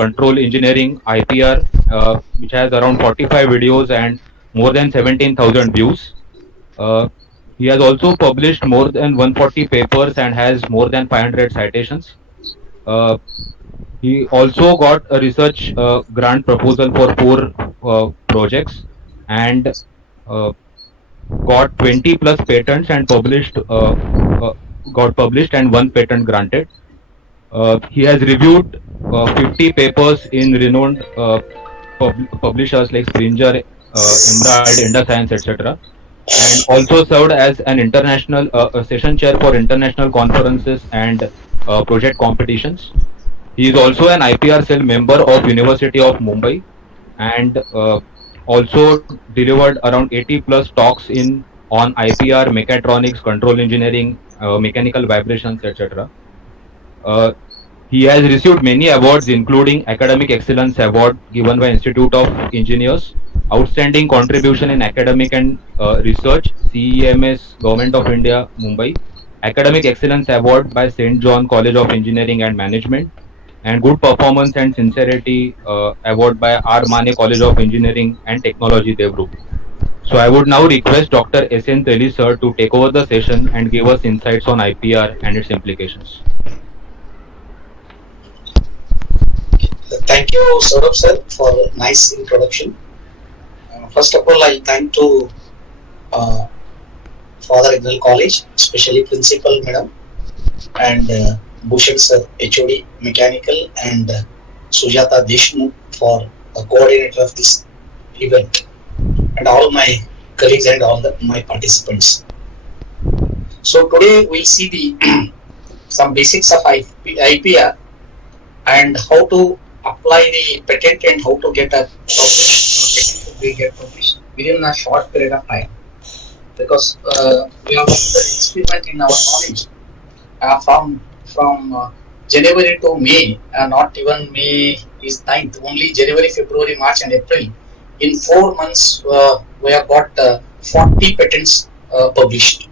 Control Engineering IPR, which has around 45 videos and more than 17,000 views. Uh, he has also published more than 140 papers and has more than 500 citations. Uh, he also got a research grant proposal for four projects and uh, got 20 plus patents and uh, got published and one patent granted. He has reviewed 50 papers in renowned publishers like Springer, Emerald, IndaScience, etc., and also served as an international session chair for international conferences and project competitions. He is also an IPR cell member of University of Mumbai and also delivered around 80 plus talks in on IPR, mechatronics, control engineering, mechanical vibrations, etc. Uh, he has received many awards, including Academic Excellence Award given by Institute of Engineers, Outstanding Contribution in Academic and Research, CEMS, Government of India, Mumbai, Academic Excellence Award by St. John College of Engineering and Management, and Good Performance and Sincerity Award by R. Mane College of Engineering and Technology, Devru. So I would now request Dr. S.N. Teli sir to take over the session and give us insights on IPR and its implications. Thank you, Saurabh sir, for a nice introduction. First of all, I thank to uh, Father Ignal College, especially Principal Madam and Bhushan sir, HOD Mechanical, and Sujata Deshmukh for the coordinator of this event, and all my colleagues and all my participants. So today we'll see the some basics of IPR and how to apply the patent and how to get a published within a short period of time. Because we have done the experiment in our college from January to May, not even May is 9th, only January, February, March and April. In 4 months, we have got 40 patents published.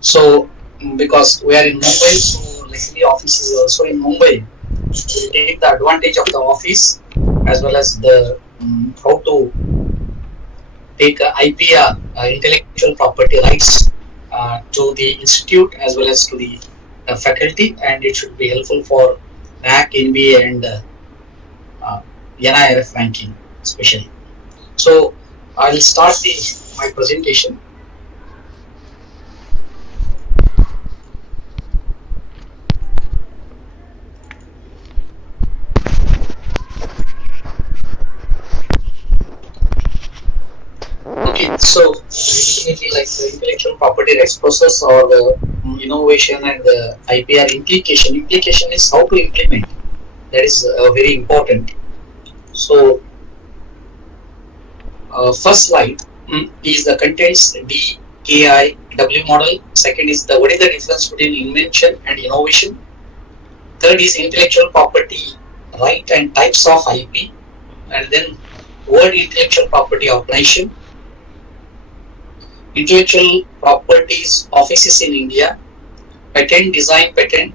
So, because we are in Mumbai, so luckily office is also in Mumbai, we take the advantage of the office as well as the how to take IPR, intellectual property rights, to the institute as well as to the faculty, and it should be helpful for NAC, NBA, and NIRF ranking especially. So I will start my presentation. Okay, so definitely like the intellectual property rights process or the innovation and the IPR implication. Implication is how to implement. That is very important. So first slide is the contents DKIW model. Second is the what is the difference between invention and innovation. Third is intellectual property right and types of IP, and then World Intellectual Property Organization, intellectual properties offices in India, patent, design patent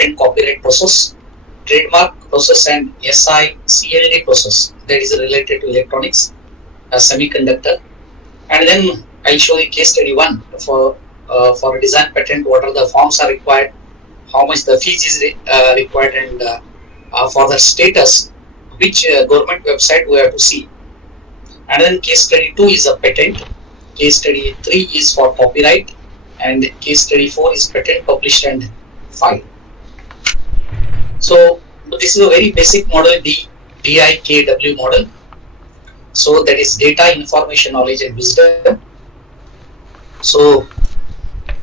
and copyright process, trademark process and SICLD process, that is related to electronics, semiconductor. And then I'll show the case study one for a design patent, what are the forms are required, how much the fees is required, and for the status, which government website we have to see. And then case study 2 is a patent, case study 3 is for copyright, and case study 4 is patent published and filed. So this is a very basic model, DIKW model. So that is data, information, knowledge and wisdom. So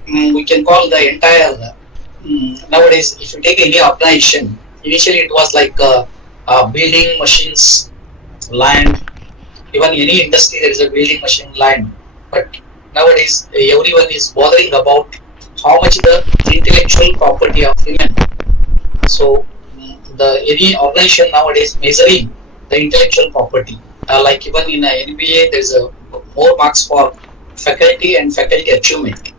we can call the entire, nowadays if you take any organization, initially it was like building machines, land, even any industry there is a building machine, land. But nowadays everyone is bothering about how much the intellectual property of women. So any organization nowadays measuring the intellectual property, like even in NBA there is more marks for faculty and faculty achievement,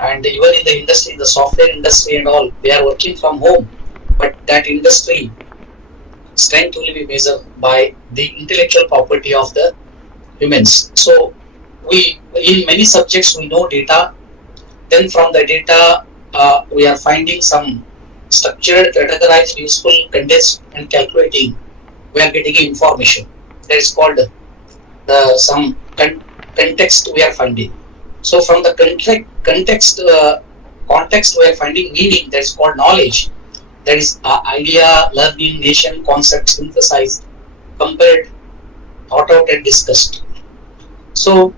and even in the industry, the software industry and all, they are working from home, but that industry Strength will be measured by the intellectual property of the humans. So we in many subjects we know data. Then from the data we are finding some structured, categorized, useful, condensed, and calculating. We are getting information. That is called the some context we are finding. So from the context we are finding meaning. That is called knowledge. That is idea, learning, nation, concept, synthesized, compared, thought out, and discussed. So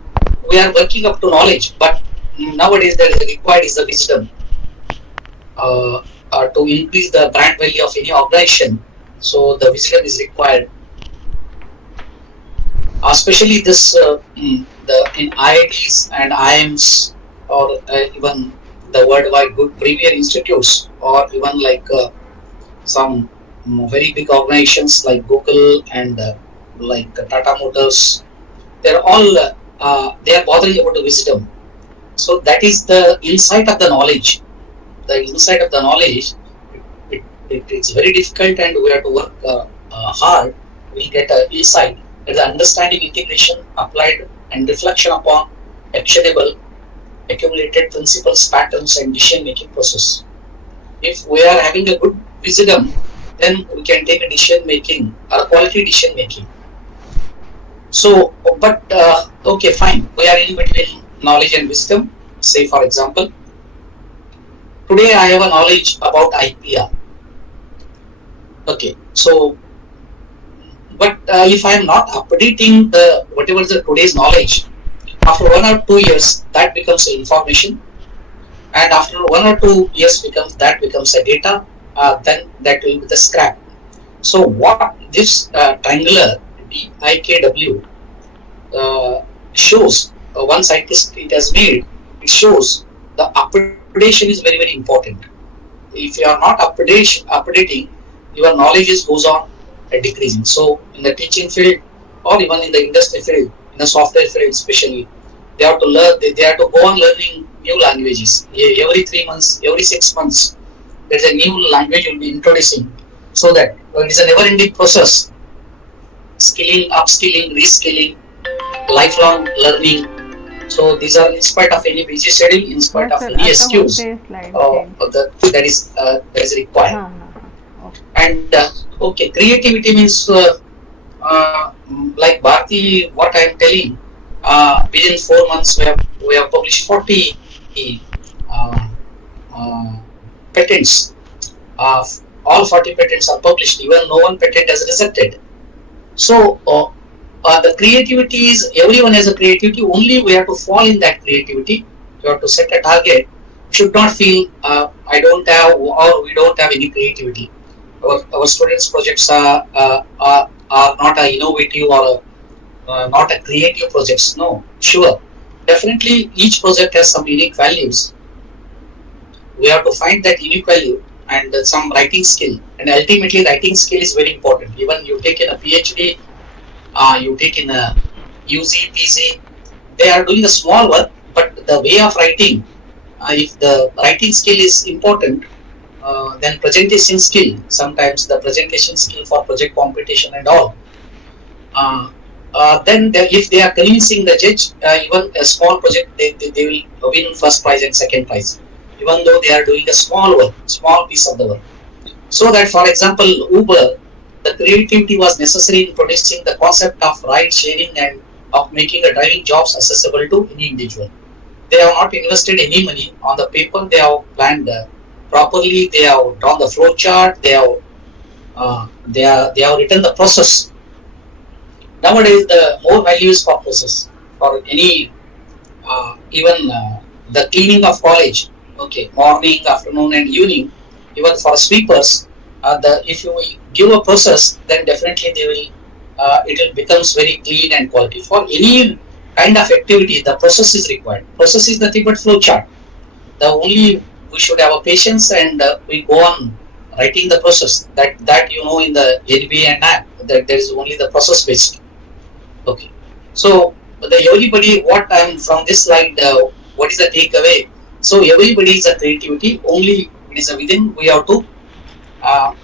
we are working up to knowledge, but nowadays that is required is the wisdom uh, to increase the brand value of any organization. So the wisdom is required, especially this the in IITs and IIMs, or even the worldwide good premier institutes, or even like some very big organizations like Google and like Tata Motors. They're all they are bothering about the wisdom. So that is the insight of the knowledge. The insight of the knowledge, it's very difficult, and we have to work hard. We get an insight. There's understanding, integration, applied, and reflection upon actionable, accumulated principles, patterns, and decision-making process. If we are having a good wisdom, then we can take a decision-making or quality decision-making. So, but okay, fine. We are in between knowledge and wisdom. Say, for example, today I have a knowledge about IPR. Okay, so but if I am not updating the whatever the today's knowledge, after 1 or 2 years that becomes information, and after 1 or 2 years becomes a data. Then that will be the scrap. So what this triangular DIKW shows, one scientist it has made, it shows the updation is very very important. If you are not updating, your knowledge is goes on decreasing. So in the teaching field, or even in the industry field, in the software field especially, they have to learn. They have to go on learning new languages every 3 months, every 6 months. There is a new language will be introducing, so that it is a never-ending process. Skilling, upskilling, reskilling, lifelong learning. So these are in spite of any busy schedule, in spite Yes, of sir. any आता excuse, होते slide change. that is required. हाँ हाँ हाँ. Okay. And okay, creativity means like Bharti, what I am telling. Within 4 months, we have published 40 uh, uh, patents. All 40 patents are published. Even no one patent has rejected. So the creativity is, everyone has a creativity. Only we have to fall in that creativity. You have to set a target. Should not feel I don't have, or we don't have any creativity. Our students' projects are not a innovative or not a creative projects. No, sure, definitely each project has some unique values. We have to find that unique value and some writing skill. And ultimately, writing skill is very important. Even you take in a PhD, you take in a UZ, PZ, they are doing a small work, but the way of writing, if the writing skill is important, then presentation skill, sometimes the presentation skill for project competition and all. Then if they are convincing the judge, even a small project, they will win first prize and second prize, even though they are doing a small work, small piece of the work. So that, for example, Uber, the creativity was necessary in producing the concept of ride sharing and of making a driving jobs accessible to any individual. They have not invested any money on the paper. They have planned properly. They have drawn the flow chart. They have written the process. Nowadays, the more value is for process, for any even the cleaning of college. Okay, morning, afternoon, and evening. Even for sweepers, the if you give a process, then definitely they will. It will becomes very clean and quality. For any kind of activity, the process is required. Process is nothing but flow chart. The only we should have a patience, and we go on writing the process. That in the NBA and app, that there is only the process based. Okay, so the everybody, what I'm from this slide, what is the takeaway? So everybody is a creativity. Only it is within we have to uh,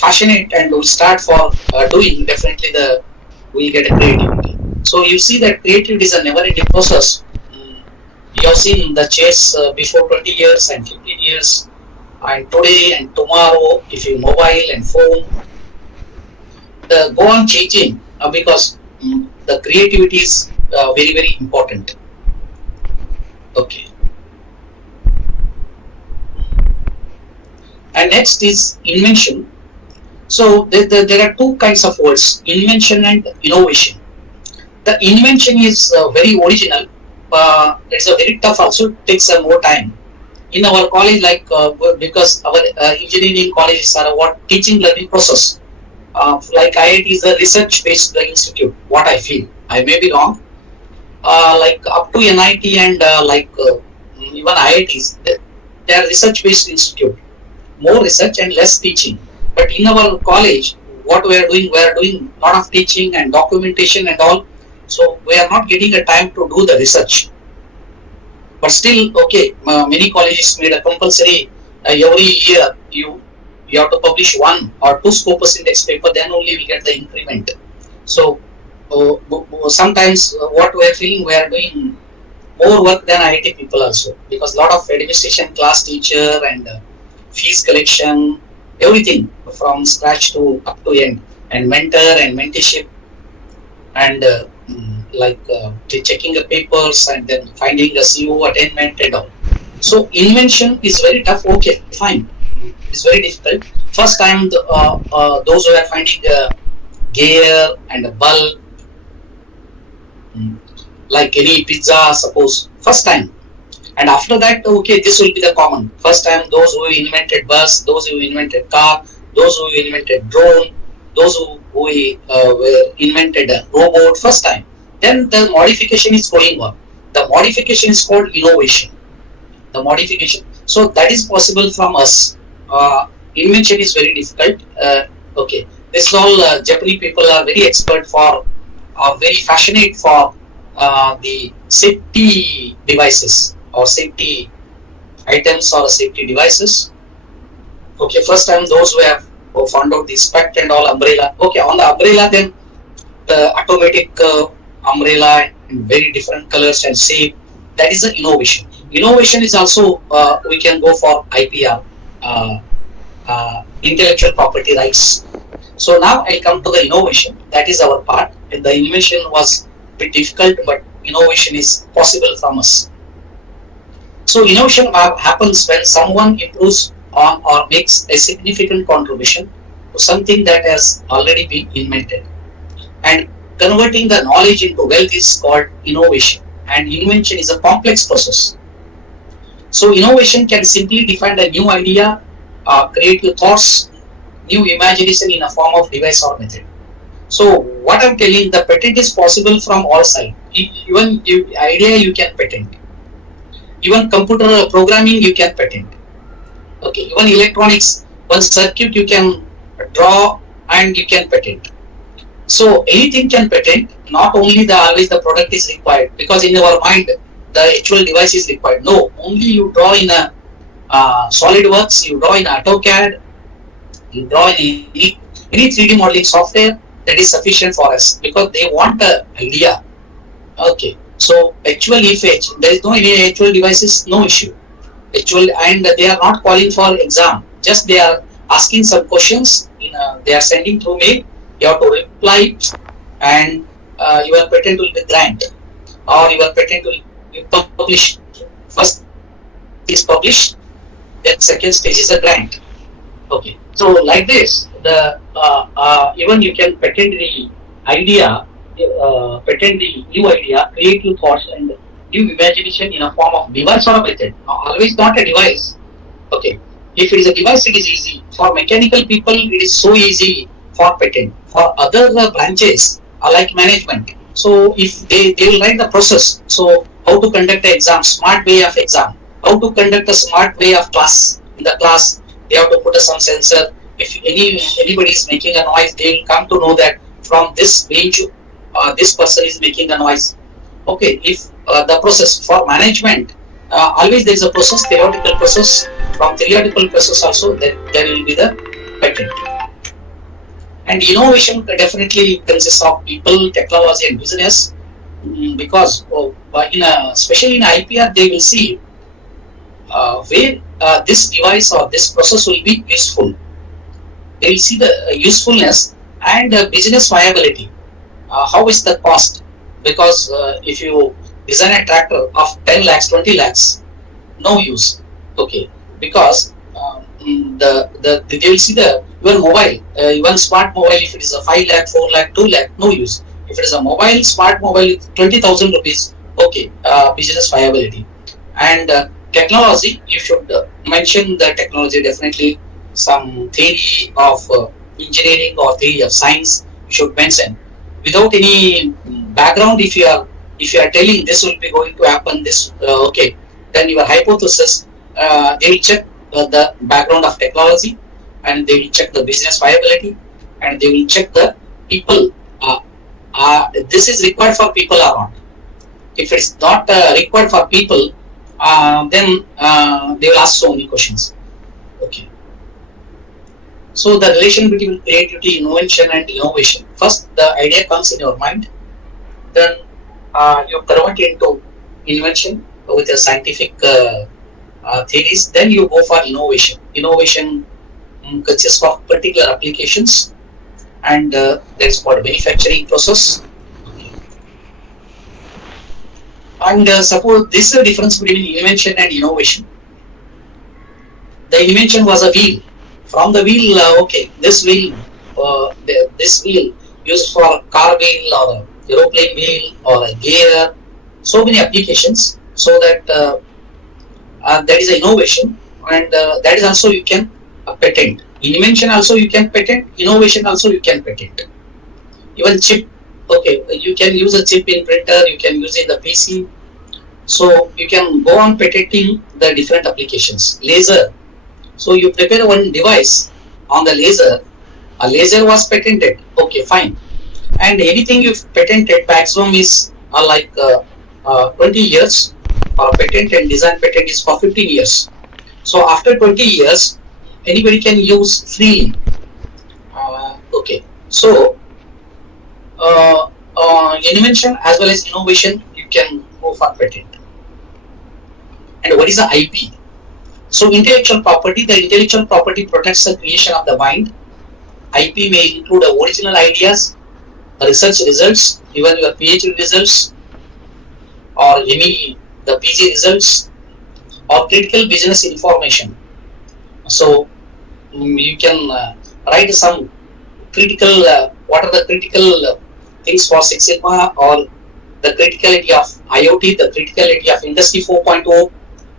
passionate and will start for doing, definitely we'll get a creativity. So you see that creativity is a never-ending process. You have seen the chase before 20 years and 15 years, and today and tomorrow, if you mobile and phone, the go on changing because the creativity is very very important. Okay, and next is invention. So there are two kinds of words: invention and innovation. The invention is very original. It's a very tough. Also takes more time. In our college, like because our engineering colleges are what teaching learning process. Like IIT is a research based institute. What I feel, I may be wrong. Like up to NIT and even IITs, they are research based institute. More research and less teaching. But in our college, what we are doing a lot of teaching and documentation and all. So we are not getting a time to do the research. But still, okay, many colleges made a compulsory every year you have to publish one or two Scopus index paper, then only we get the increment. So sometimes what we are feeling, we are doing more work than IIT people also, because a lot of administration, class teacher and fees collection, everything from scratch to up to end, and mentor and mentorship and checking the papers and then finding the CO attainment and all. So invention is very tough. Okay, fine. It's very difficult. First time, those who are finding a gear and a bulb, like any pizza, suppose, first time. And after that, okay, this will be the common. First time, those who invented bus, those who invented car, those who invented drone, those who were invented a robot, first time. Then the modification is going on. The modification is called innovation. The modification. So that is possible from us. Invention is very difficult. Okay, this is all Japanese people are very expert for, very passionate for the safety devices or safety items or safety devices. Okay, first time those who found out the spec and all umbrella. Okay, on the umbrella, then the automatic umbrella in very different colors and shape. That is the innovation. Innovation is also we can go for IPR, intellectual property rights. So now I come to the innovation. That is our part. The invention was a bit difficult, but innovation is possible from us. So innovation happens when someone improves on or makes a significant contribution to something that has already been invented. And converting the knowledge into wealth is called innovation. And invention is a complex process. So innovation can simply define a new idea, creative thoughts, new imagination in a form of device or method. So what I'm telling, the patent is possible from all sides. Even idea you can patent. Even computer programming you can patent. Okay, even electronics, one circuit you can draw and you can patent. So anything can patent. Not only always the product is required, because in our mind the actual device is required. No, only you draw in a SolidWorks, you draw in AutoCAD, you draw in any 3D modeling software, that is sufficient for us, because they want the idea. Okay, so actual if there is no any actual devices, no issue. Actual, and they are not calling for exam. Just they are asking some questions. They are sending through mail. You have to reply, and your patent will be granted, or your patent will be published. First is published, then second stage is a grant. Okay, so like this, the even you can patent the idea, patent the new idea, creative thoughts and new imagination in a form of device or a method. Always not a device. Okay, if it is a device, it is easy. For mechanical people, it is so easy for patent. For other branches, like management, so if they will write the process. So how to conduct the exam, smart way of exam, how to conduct a smart way of class. In the class, they have to put some sensor. If anybody is making a noise, they will come to know that from this range, this person is making a noise. Okay, if the process for management, always there is a process, theoretical process. From theoretical process also, there will be the patent. And innovation definitely consists of people, technology, and business. Because especially in IPR, they will see where this device or this process will be useful. They will see the usefulness and business viability. How is the cost? Because if you design a tractor of 10 lakhs, 20 lakhs, no use. Okay, because they will see the even mobile, even smart mobile. If it is a 5 lakh, 4 lakh, 2 lakh, no use. If it is a mobile smart mobile with 20,000 rupees, okay, business viability. And technology, you should mention the technology definitely. Some theory of engineering or theory of science you should mention. Without any background, if you are telling this will be going to happen, this okay, then your hypothesis, they will check the background of technology, and they will check the business viability, and they will check the people. This is required for people or not. If it's not required for people, then they will ask so many questions. Okay. So the relation between creativity, invention, and innovation. First, the idea comes in your mind. Then you convert it into invention with a scientific theories. Then you go for innovation. Innovation consists of particular applications, and that's called manufacturing process. And suppose this is the difference between invention and innovation. The invention was a wheel. From the wheel, okay, this wheel used for car wheel or aeroplane wheel or a gear, so many applications. So that that is an innovation, and that is also you can patent. Invention also you can patent. Innovation also you can patent. Even chip, okay, you can use a chip in printer. You can use it in the PC. So you can go on patenting the different applications. Laser. So you prepare one device on the laser. A laser was patented. Okay, fine. And anything you've patented, maximum is 20 years. For patent and design patent is for 15 years. So after 20 years, anybody can use freely. Okay. So invention as well as innovation, you can go for patent. And what is the IP? So intellectual property, the intellectual property protects the creation of the mind. IP may include original ideas, research results, even your PhD results, or any the PG results, or critical business information. So you can write some critical, what are the critical things for Six Sigma, or the criticality of IoT, the criticality of Industry 4.0,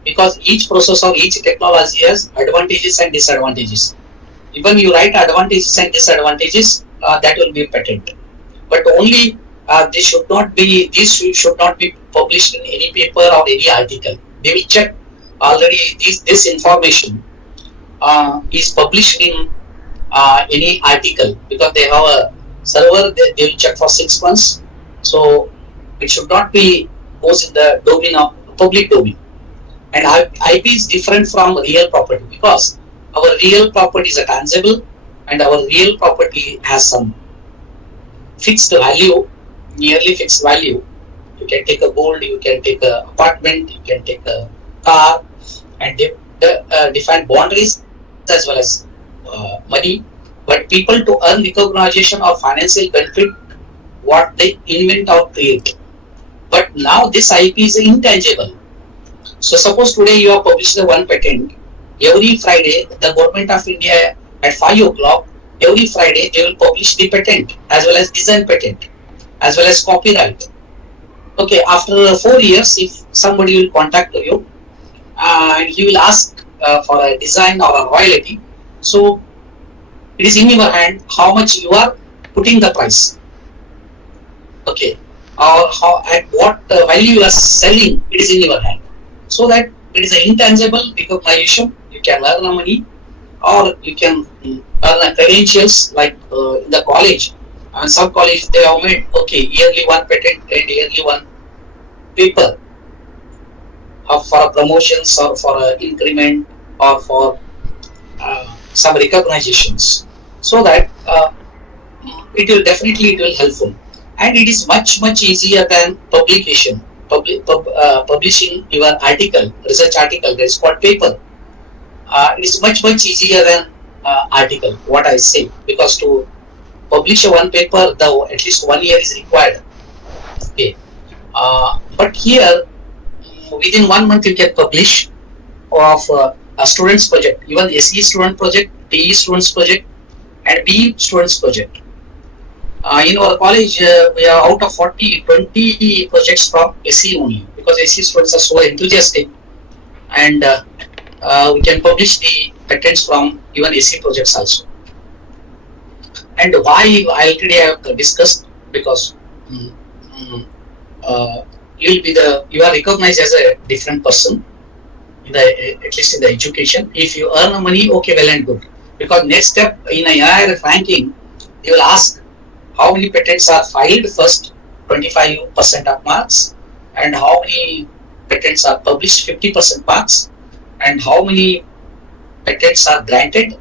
because each process or each technology has advantages and disadvantages. Even you write advantages and disadvantages, that will be patent. But only this should not be published in any paper or any article. They will check already this information is published in any article, because they have a server. They will check for 6 months. So it should not be posed in the domain of public domain. And IP is different from real property, because our real property is a tangible, and our real property has some fixed value, nearly fixed value. You can take a gold, you can take an apartment, you can take a car, and define boundaries as well as money. But people to earn recognition or financial benefit, what they invent or create. But now this IP is intangible. So suppose today you have published the one patent. Every Friday, the government of India at 5 o'clock, every Friday they will publish the patent as well as design patent as well as copyright. Okay, after 4 years, if somebody will contact you and he will ask for a design or a royalty, so it is in your hand how much you are putting the price. Okay, or at what value you are selling, it is in your hand. So that it is an intangible recognition. You can earn the money, or you can earn the credentials, like in the college. And some college they have made, okay, yearly one patent and yearly one paper for promotions or for increment or for some recognitions. So that it will helpful, and it is much easier than publication. Publishing your article, research article, that is called paper. It is much easier than article. What I say, because to publish a one paper, the at least 1 year is required. Okay, but here within 1 month you can publish of a student's project, even SE student project, PE students project, and BE students project. In our college, we are out of 40, 20 projects from SE only, because SE students are so enthusiastic, and we can publish the patents from even SE projects also. And why I already have discussed, because mm, mm, you are recognized as a different person in the, at least in the education. If you earn money, okay, well and good. Because next step in a IIRF ranking, they will ask how many patents are filed first, 25% of marks, and how many patents are published, 50% marks, and how many patents are granted,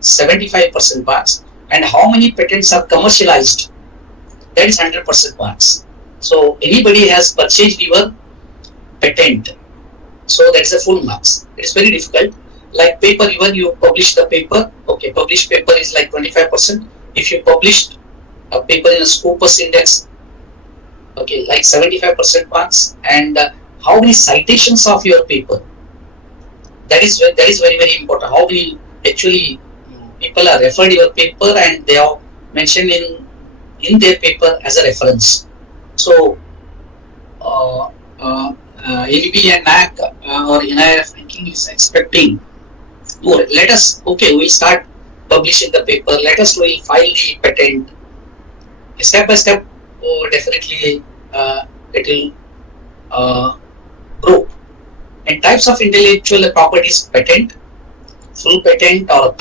75% marks, and how many patents are commercialized, that is 100% marks. So anybody has purchased your patent, so that is a full marks. It is very difficult. Like paper, even you publish the paper, okay, published paper is like 25%. If you published a paper in a Scopus index, okay, like 75% marks. And how many citations of your paper, that is very important. How many actually people are referred your paper, and they are mentioned in their paper as a reference. So NB and NAC or NIRF ranking is expecting, oh, let us, okay, we'll start publishing the paper, let us will file the patent step by step. Oh, definitely it will grow. And types of intellectual properties: patent, full patent or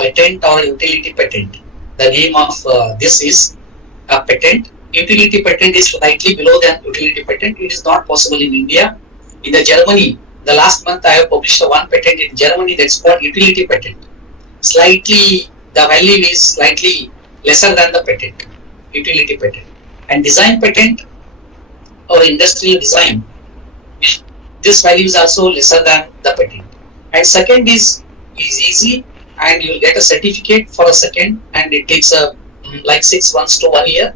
utility patent. The name of this is a patent. Utility patent is slightly below than utility patent. It is not possible in India. In the Germany, the last month I have published one patent in Germany that's called utility patent. Slightly, the value is slightly lesser than the patent, utility patent. And design patent or industrial design, this value is also lesser than the patent. And second is easy, and you will get a certificate for a second, and it takes like 6 months to 1 year.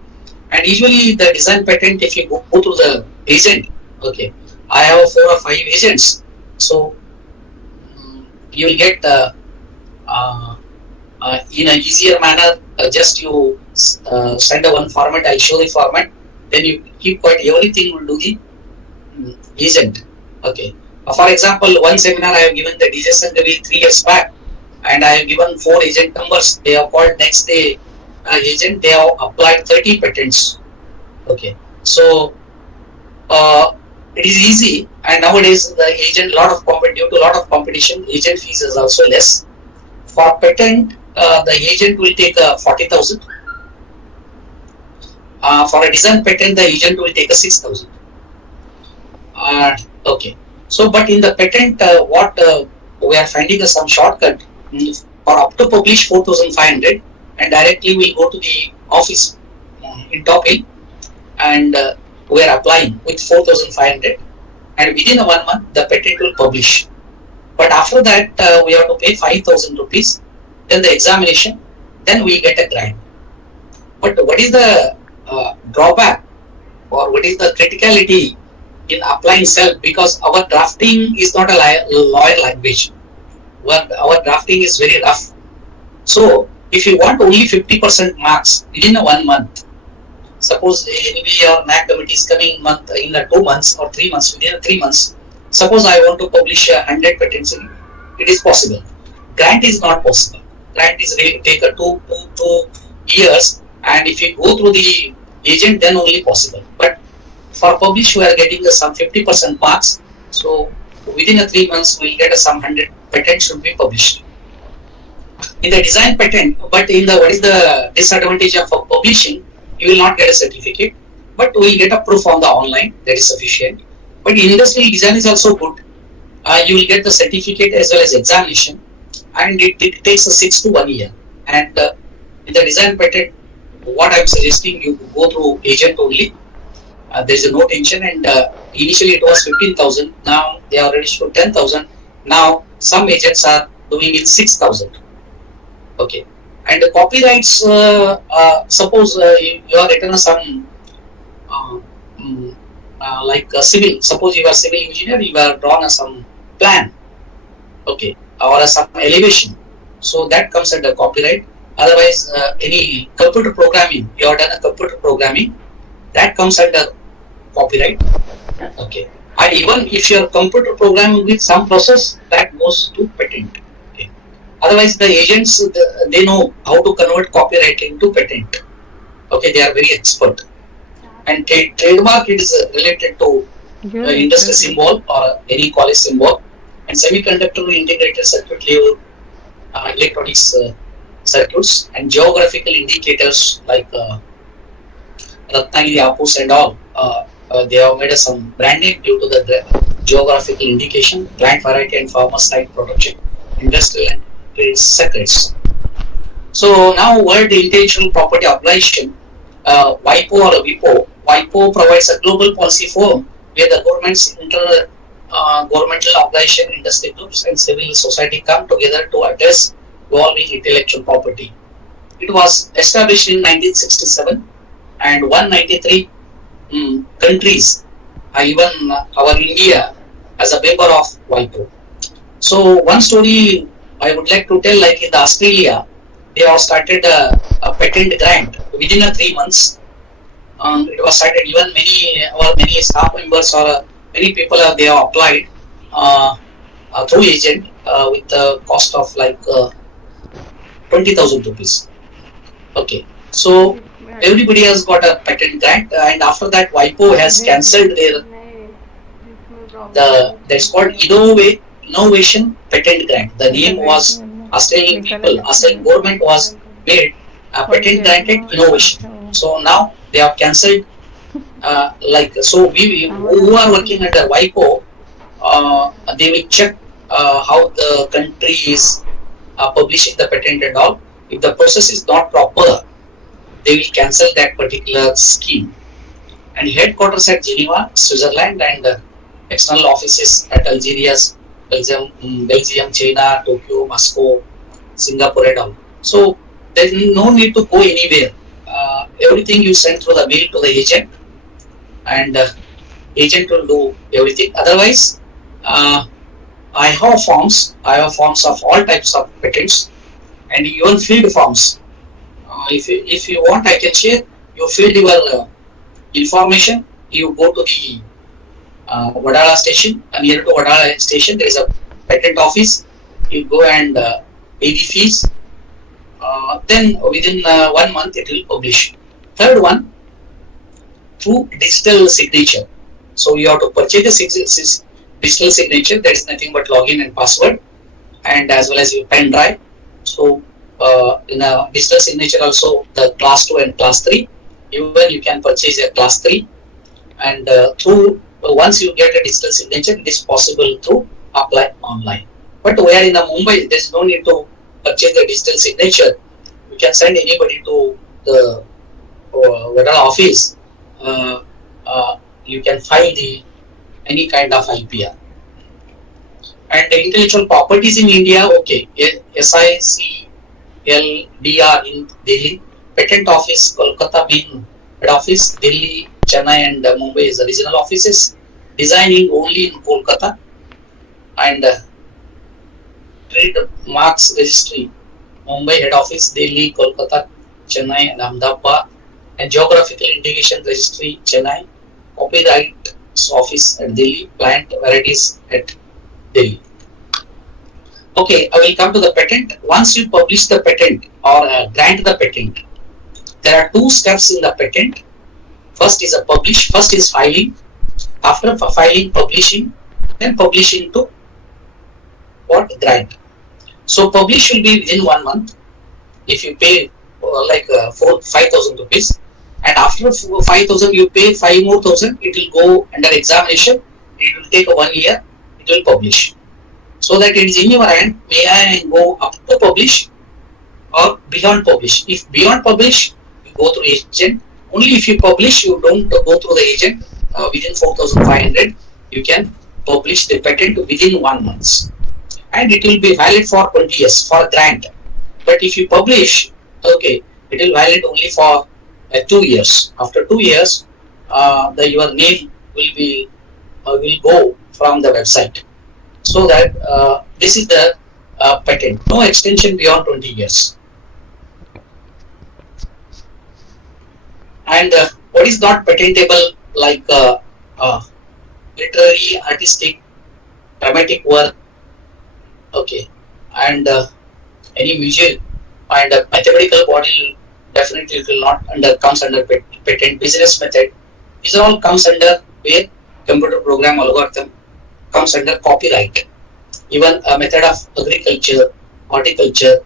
And usually the design patent, if you go to the agent, okay, I have 4 or 5 agents, so you will get in an easier manner. Just you send a one format, I'll show the format, then you keep quiet, everything will do the agent. Okay. For example, one seminar I have given the DJ Sangavi 3 years back, and I have given 4 agent numbers. They have called next day agent. They have applied 30 patents. Okay. So it is easy, and nowadays the agent due to a lot of competition, agent fees is also less. For patent, the agent will take 40,000. For a design patent, the agent will take 6,000. Okay. So, but in the patent, what we are finding some shortcut for up to publish 4,500, and directly we go to the office in Top Hill, and we are applying with 4,500, and within 1 month the patent will publish. But after that, we have to pay 5,000 rupees, then the examination, then we get a grant. But what is the drawback, or what is the criticality in applying self? Because our drafting is not a lawyer language. Our drafting is very rough. So if you want only 50% marks within 1 month, suppose NBA or NAC committee is coming in 2 months or 3 months, within 3 months, suppose I want to publish 100 patents, it is possible. Grant is not possible. Grant is really take 2 years, and if you go through the agent, then only possible. But for publish, we are getting some 50% marks. So within 3 months, we will get some 100 patents should be published. In the design patent, but in the what is the disadvantage of publishing? You will not get a certificate, but we will get a proof on the online, that is sufficient. But industrial design is also good. You will get the certificate as well as examination, and it takes 6 to 1 year. And in the design patent, what I'm suggesting, you go through agent only. There is no tension, and initially it was 15,000. Now they are reduced to 10,000. Now some agents are doing it 6,000. Okay, and the copyrights. Suppose you are written some uh, mm, like civil. Suppose you are civil engineer, you are drawn some plan. Okay, or some elevation. So that comes under copyright. Otherwise, any computer programming, you have done a computer programming, that comes under copyright. Okay, and even if you are computer programming with some process, that goes to patent. Okay. Otherwise, the agents, they know how to convert copyright into patent. Okay, they are very expert. And trademark, it is related to industry symbol or any college symbol, and semiconductor integrated circuit level electronics circuits, and geographical indicators like Ratnagiri, Apus and all. They have made some brand name due to the geographical indication, plant variety and farmer site protection, industrial and trade secrets. So now word intellectual property obligation, WIPO or WIPO. WIPO provides a global policy forum where the government's governmental organization, industry groups and civil society come together to address evolving intellectual property. It was established in 1967, and 193 countries, even our India, as a member of WIPO. So one story I would like to tell, like in Australia, they have started a patent grant within 3 months. It was started, even many staff members or many people they have applied through agent with the cost of like 20,000 rupees. Okay, so everybody has got a patent grant, and after that WIPO has cancelled their that's called innovation patent grant. The name was Australian people, Australian government was made a patent granted innovation. So now they have cancelled. So we who are working under WIPO, they will check how the country is publishing the patent and all. If the process is not proper, they will cancel that particular scheme. And headquarters at Geneva, Switzerland, and external offices at Algeria, Belgium, China, Tokyo, Moscow, Singapore, and all. So there is no need to go anywhere. Everything you send through the mail to the agent, and agent will do everything. Otherwise, I have forms of all types of patents, and even field forms. If you want, I can share. You fill your information. You go to the Vadala station, and near to Vadala station there is a patent office. You go and pay the fees. Then within 1 month it will publish. Third one, through digital signature. So you have to purchase a digital signature. That is nothing but login and password, and as well as your pen drive. So in a digital signature also, the class 2 and class 3, even you can purchase a class 3, and through once you get a digital signature, it is possible to apply online. But where in Mumbai, there is no need to purchase the digital signature. You can send anybody to the Vadala office. You can file any kind of IPR. And the intellectual properties in India, okay, SIC LDR in Delhi, Patent Office, Kolkata being head office, Delhi, Chennai and Mumbai is the regional offices, designing only in Kolkata, and trademarks registry, Mumbai head office, Delhi, Kolkata, Chennai and Ahmedabad, and geographical indication registry, Chennai, copyright office at Delhi, plant varieties at Delhi. Okay, I will come to the patent. Once you publish the patent or grant the patent, there are 2 steps in the patent. First is first is filing. After filing, publishing, then publishing to what? Grant. So publish will be within 1 month. If you pay 5,000 rupees, and after 5,000 you pay 5 more thousand, it will go under examination. It will take 1 year. It will publish. So that it is in your hand, may I go up to publish or beyond publish. If beyond publish, you go through agent. Only if you publish, you don't go through the agent. Within 4,500, you can publish the patent within 1 month, and it will be valid for 20 years for a grant. But if you publish, okay, it will valid only for 2 years. After 2 years, your name will go from the website. So that this is the patent. No extension beyond 20 years. And what is not patentable, like literary, artistic, dramatic work, okay, and any visual and mathematical model, definitely it will not comes under patent. Business method, these are all comes under where computer program algorithm comes under copyright. Even a method of agriculture, horticulture,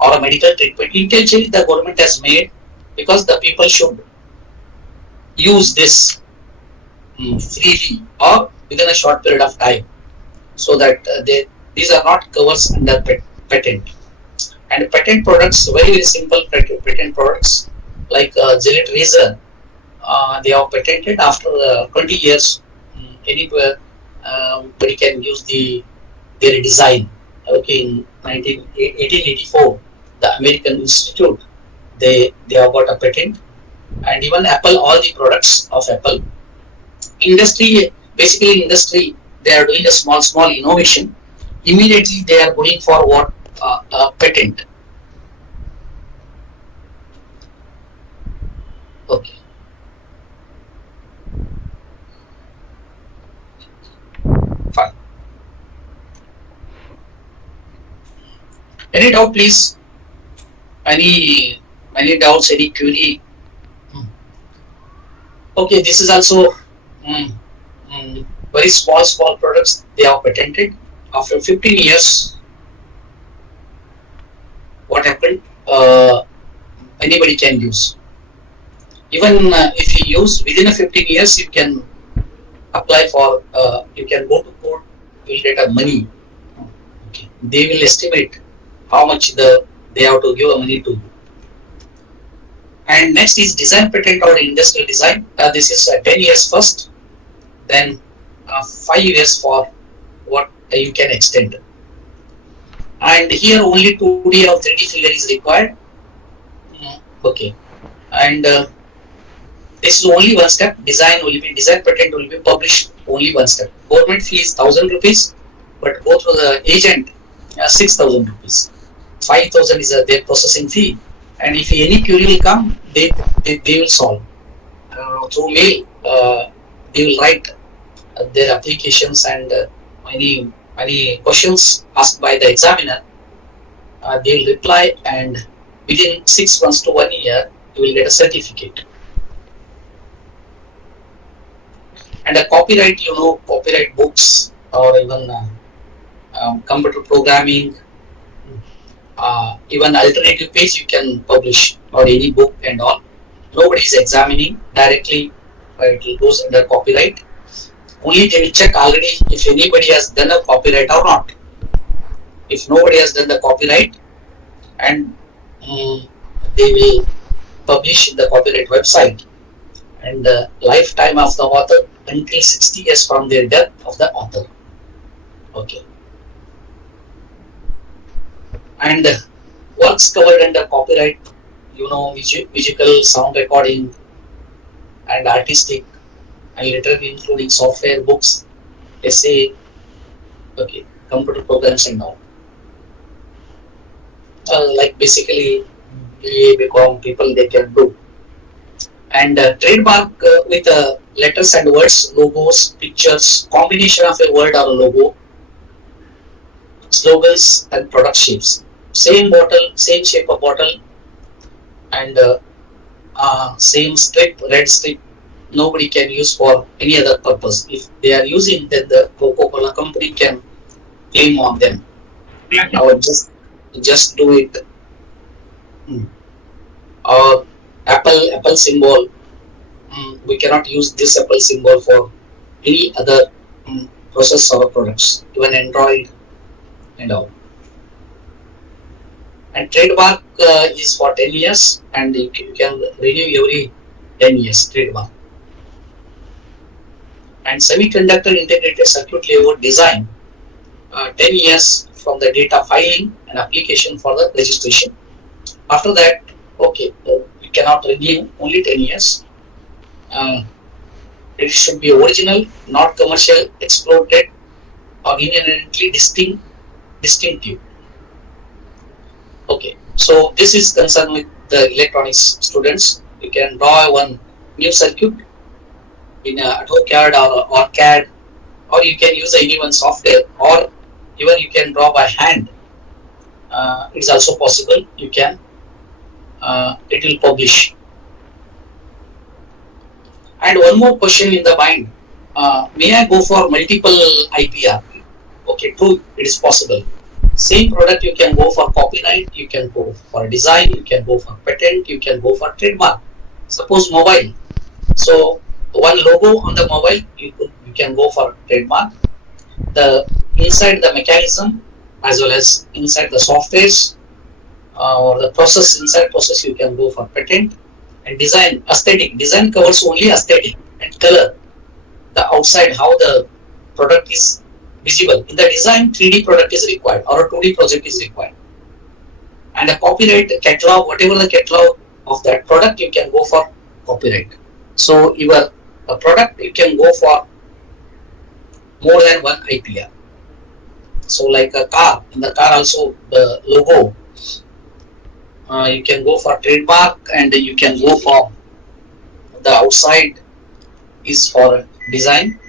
or a medical treatment, intentionally the government has made because the people should use this freely or within a short period of time, so that these are not covers under patent. And patent products, very simple patent products like Gillette razor, they are patented after 20 years. Anybody can use their design. Okay, in 1884, the American Institute, they have got a patent. And even Apple, all the products of Apple, industry, they are doing a small innovation. Immediately they are going for what patent. Okay. Fine. Any doubt, please? Any doubts? Any query? Okay, this is also very small products. They are patented. After 15 years, what happened? Anybody can use. Even if you use within a 15 years, you can apply for. You can go to court. You will get a money. Okay. They will estimate how much they have to give a money to you. And next is design patent or industrial design. This is 10 years first, then 5 years for what you can extend. And here only 2D or 3D figure is required. Okay, and this is only one step. Design patent will be published only one step. Government fee is 1,000 rupees, but go through the agent 6,000 rupees. 5,000 is their processing fee. And if any query will come, they will solve. Through mail, they will write their applications, and any questions asked by the examiner, they will reply, and within 6 months to 1 year, you will get a certificate. And a copyright, copyright books or even computer programming, even alternative page you can publish, or any book and all. Nobody is examining directly, it goes under copyright. Only they will check already if anybody has done a copyright or not. If nobody has done the copyright, and they will publish in the copyright website, and the lifetime of the author until 60 years from their death of the author. Okay. And works covered under copyright, musical, sound recording, and artistic, and literary, including software, books, essay, okay, computer programs and all. Like basically, BA, people they can do. And trademark with letters and words, logos, pictures, combination of a word or a logo, slogans and product shapes. Same bottle, same shape of bottle, and same strip, red strip. Nobody can use for any other purpose. If they are using, then the Coca-Cola company can claim on them. Or just do it. Or Apple symbol. We cannot use this Apple symbol for any other process or products, even Android and all. And trademark is for 10 years, and you can renew every 10 years trademark. And semiconductor integrated circuit layout design, 10 years from the data filing and application for the registration. After that, okay, you cannot renew, only 10 years. It should be original, not commercial, exploited, or inherently distinctive. Okay, so this is concerned with the electronics students. You can draw one new circuit in AutoCAD or CAD, or you can use any one software, or even you can draw by hand. It's also possible. You can, it will publish. And one more question in the mind, may I go for multiple IPR? Okay, true, it is possible. Same product, you can go for copyright, you can go for design, you can go for patent, you can go for trademark. Suppose mobile, so one logo on the mobile, you can go for trademark. The inside the mechanism as well as inside the softwares or the process, inside process, you can go for patent. And design, aesthetic, design covers only aesthetic and color, the outside, how the product is visible. In the design, 3D product is required or a 2D project is required. And a copyright catalog, whatever the catalog of that product, you can go for copyright. So your product, you can go for more than one IPR. So like a car, in the car also the logo, you can go for trademark, and you can go for the outside is for design,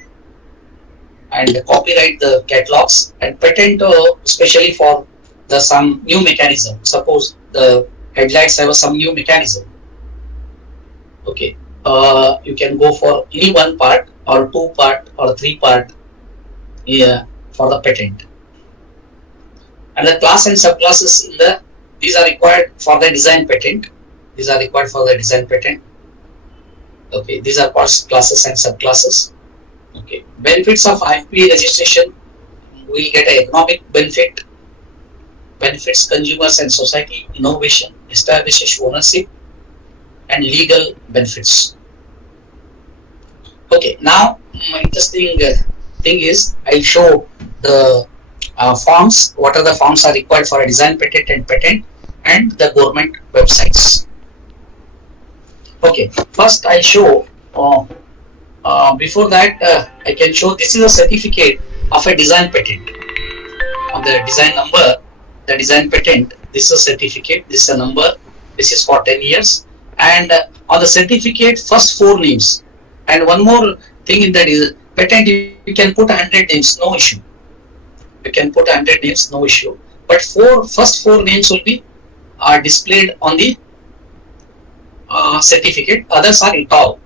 and copyright the catalogs, and patent especially for the some new mechanism. Suppose the headlights have some new mechanism. Okay, you can go for any one part or 2 part or 3 part for the patent. And the class and subclasses in the, these are required for the design patent. These are required for the design patent. Okay, these are classes and subclasses. Okay, benefits of IP registration: we will get an economic benefit, benefits consumers and society, innovation, establishes ownership, and legal benefits. Okay, now interesting thing is, I'll show the forms. What are the forms are required for a design patent and the government websites. Okay, first I'll show. Before that, I can show this is a certificate of a design patent. On the design number, the design patent, this is a certificate, this is a number, this is for 10 years. And on the certificate, first 4 names. And one more thing in that is patent, you can put 100 names, no issue. You can put 100 names, no issue. But first 4 names will be displayed on the certificate, others are in all.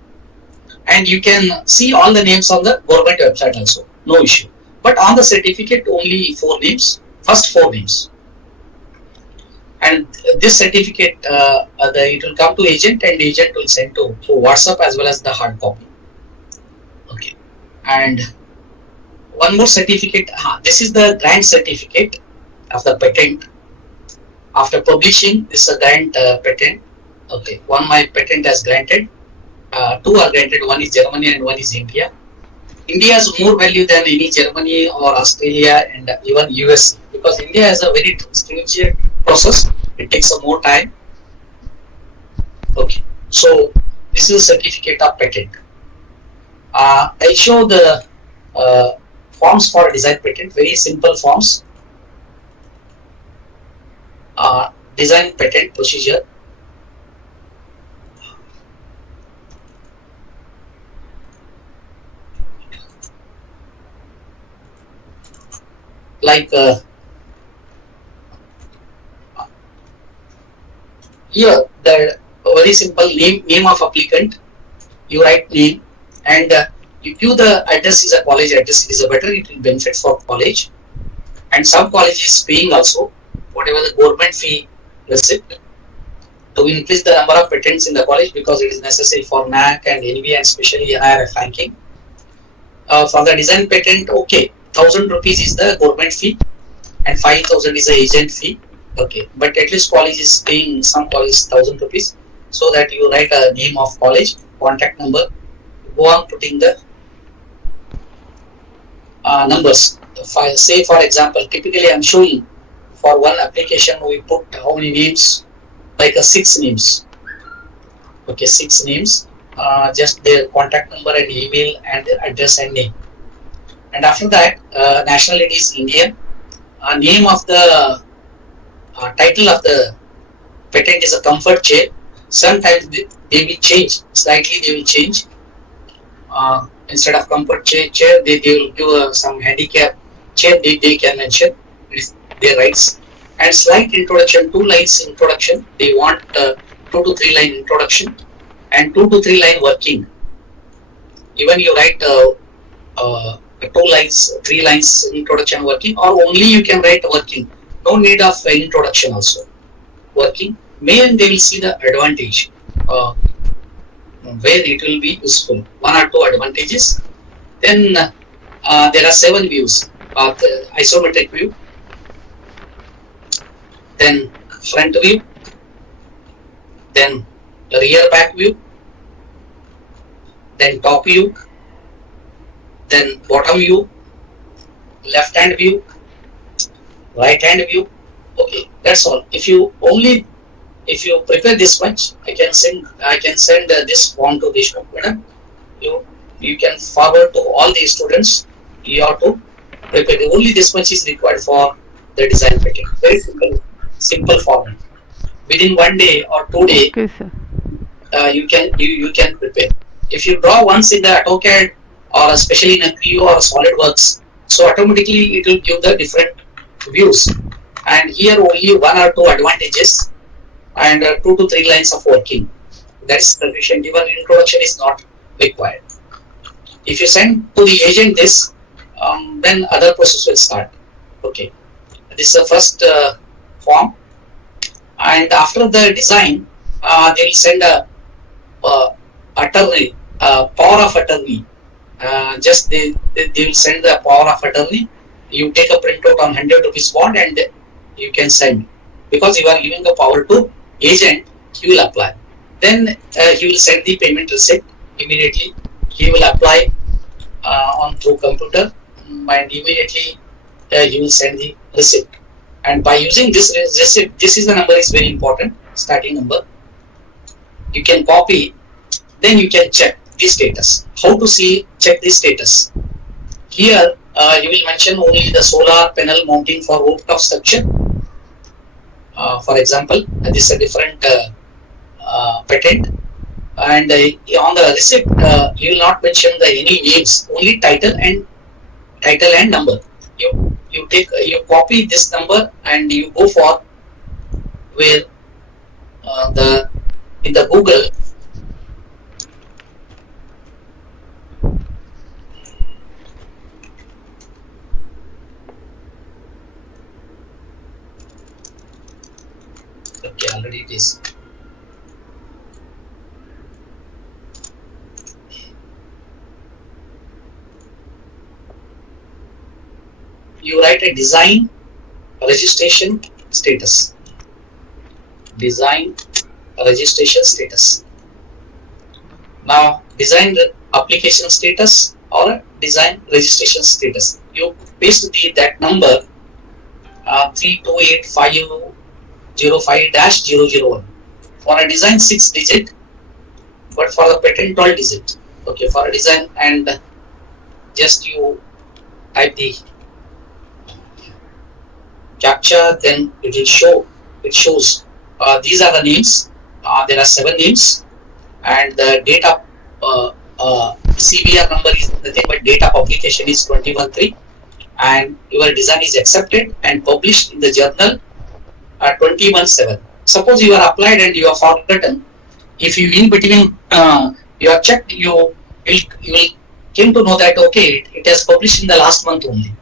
And you can see all the names on the government website also, no issue. But on the certificate, only 4 names, first 4 names. And this certificate, it will come to agent, and agent will send to through WhatsApp as well as the hard copy. Okay. And one more certificate, this is the grant certificate of the patent. After publishing, this is a grant patent. Okay, one my patent has granted. 2 are granted, one is Germany and one is India. India has more value than any Germany or Australia and even US, because India has a very stringent process. It takes some more time. Okay, so this is a certificate of patent. I show the forms for design patent, very simple forms. Design patent procedure. Like here, the very simple name of applicant, you write name, and if you the address is a college address, it is a better, it will benefit for college. And some college is paying also whatever the government fee receipt to increase the number of patents in the college, because it is necessary for NAC and NB and especially NIRF ranking. For the design patent, okay, 1000 rupees is the government fee and 5000 is the agent fee. Okay, but at least college is paying, some college 1,000 rupees, so that you write a name of college, contact number, go on putting the numbers. Say for example, typically I'm showing for one application we put how many names, like 6 names. Okay, 6 names, just their contact number and email and address and name. And after that, nationality is Indian. Name of the title of the patent is a comfort chair. Sometimes they will change slightly. They will change. Instead of comfort chair, they will give some handicap chair. They can mention their rights. And slight introduction, 2 lines introduction. They want 2 to 3 line introduction and 2 to 3 line working. Even you write 2 lines, 3 lines introduction working, or only you can write working. No need of introduction also. Working. Then they will see the advantage. Where it will be useful. 1 or 2 advantages. Then there are 7 views. The isometric view, then front view, then rear back view, then top view, then bottom view, left hand view, right hand view. Okay, that's all. If you prepare this much, I can send this form to this computer. You can forward to all the students. You have to prepare. Only this much is required for the design patent. Very simple format. Within 1 day or 2 days, Okay, sir. you can prepare. If you draw once in the AutoCAD or especially in a Creo or SolidWorks, so automatically it will give the different views. And here only 1 or 2 advantages and 2 to 3 lines of working. That's sufficient. Even introduction is not required. If you send to the agent this, then other process will start. Okay, this is the first form. And after the design, they will send a attorney, power of attorney. Just they will send the power of attorney. You take a printout on 100 rupees bond and you can send, because you are giving the power to agent. He will apply. Then he will send the payment receipt immediately. He will apply on through computer, and immediately he will send the receipt. And by using this receipt, this is the number is very important, starting number. You can copy, then you can check the status. How to check the status? Here you will mention only the solar panel mounting for rooftop structure. For example, this is a different patent. And on the receipt, you will not mention any names, only title and number. You copy this number and you go for where in the Google. Okay, already it is. You write a design registration status. Design registration status. Now, design application status or design registration status. You paste that number 3285005-001. For a design 6 digit, but for the patent 12 digit. Okay, for a design, and just you type the captcha, then it will show. It shows these are the names. There are 7 names, and the date of CBR number is nothing but date of publication is 21/3, and your design is accepted and published in the journal 21/7. Suppose you are applied and you are forgotten. If you in between you have checked, you will came to know that okay, it has published in the last month only.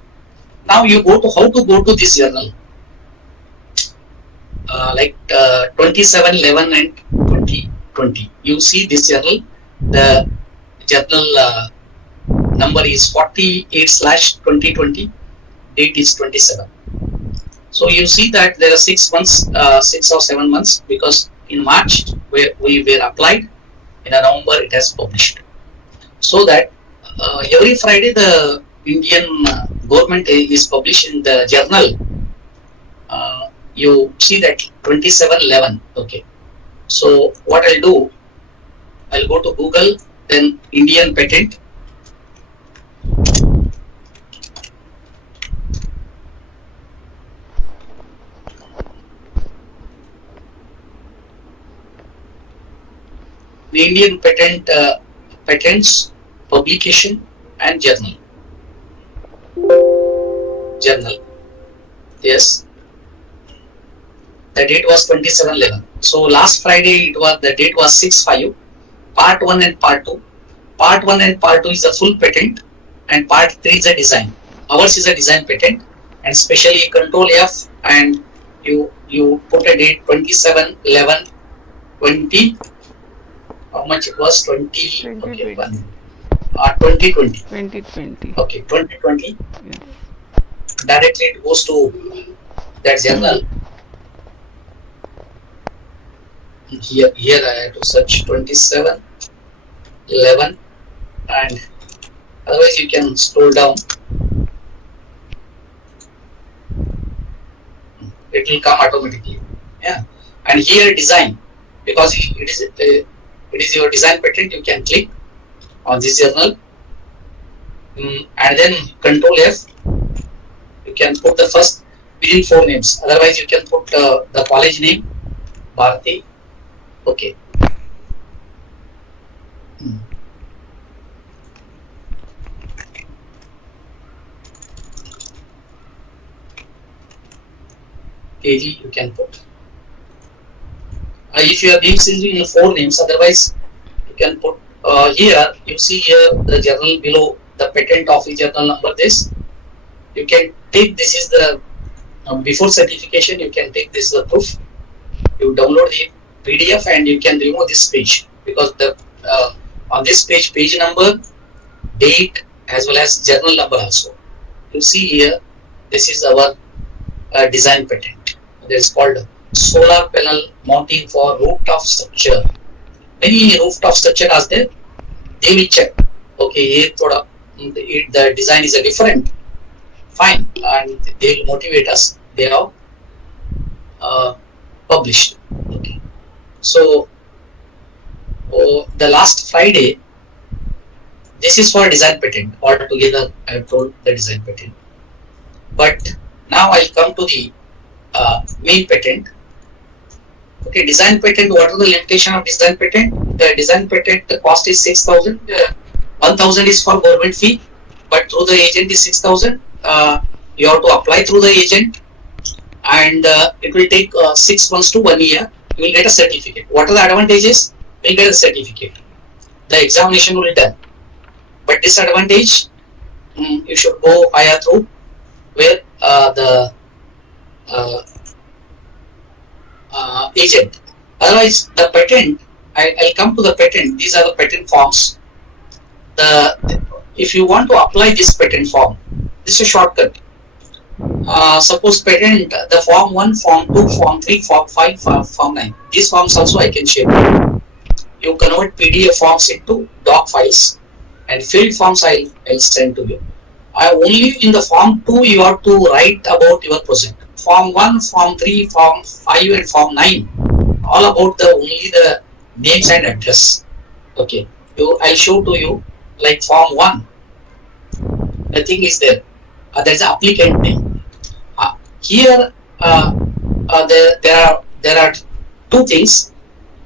Now you go to how to go to this journal, like 27/11 and 2020. You see this journal. The journal number is 48/2020. Date is 27. So you see that there are 6 months, 6 or 7 months, because in March we were applied, in November it has published. So that every Friday the Indian government is publishing the journal. You see that 2711. Okay. So what I'll do, I'll go to Google, then Indian patent. The Indian patent, patents, publication and journal. Journal. Yes. The date was 2711. So last Friday the date was 6/5. Part 1 and Part 2. Part 1 and Part 2 is a full patent, and Part 3 is a design. Ours is a design patent, and specially Control F, and you put a date 27/11/20. How much it was? 20. Okay, 2020. 2020. 2020. Okay, 2020. Yes. Directly it goes to that journal. Here I have to search 27/11, and otherwise you can scroll down. It will come automatically. Yeah, and here design, because it is your design patent. You can click on this journal, and then Control F. You can put the first within 4 names. Otherwise, you can put the college name, Bharati. Okay. KG you can put. If your names is in 4 names, otherwise you can put here. You see here the journal below, the patent office journal number. This you can take. This is the before certification. You can take this the proof. You download the PDF and you can remove this page, because the on this page number, date, as well as journal number also. You see here, this is our design patent. That is called solar panel mounting for rooftop structure. Many rooftop structure are there. They will check. Okay, the design is a different. Fine, and they will motivate us. They have published. Okay. So the last Friday, this is for design patent. Altogether, I have told the design patent. But now I'll come to the main patent. Okay, design patent. What are the limitation of design patent? The design patent, the cost is 6,000. 1,000 is for government fee, but through the agent is 6,000. You have to apply through the agent, and it will take 6 months to 1 year. You will get a certificate. What are the advantages? You will get a certificate. The examination will be done. But disadvantage, you should go higher through where the agent. Otherwise, the patent, I'll come to the patent. These are the patent forms. If you want to apply this patent form, this is a shortcut. Suppose patent, the form 1, form 2, form 3, form 5, form 9. These forms also I can share. You convert PDF forms into doc files, and field forms I'll send to you. Only in the form 2 you have to write about your project. Form 1, form 3, form 5 and form 9, all about only the names and address. Okay, I'll show to you, like form 1, nothing is there. There is an applicant name. Here there are two things.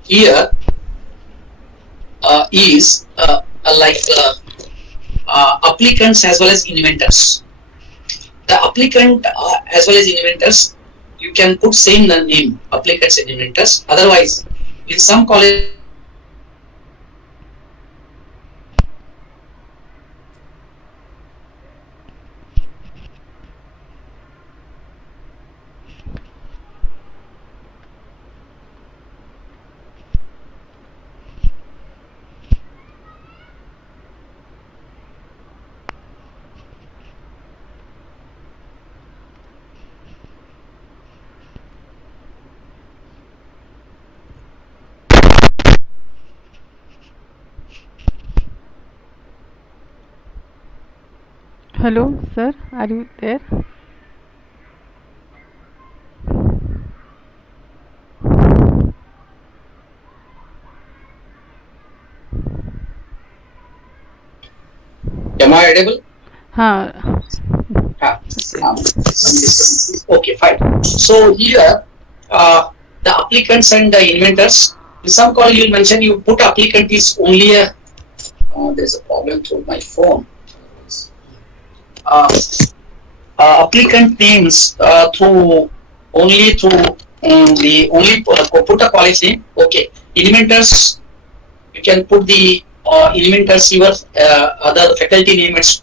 Here is like applicants as well as inventors. The applicant as well as inventors, you can put same name, applicants and inventors. Otherwise, in some colleges, Hello, sir. Are you there? Am I audible? हाँ. Ah, Yes. some disturbance. Okay, fine. So here, the applicants and the inventors. In some call, you mention you put applicant is only a. There's a problem through my phone. Uh, Applicant names through only through the only put a college name. Okay, inventors you can put the inventors your other faculty name and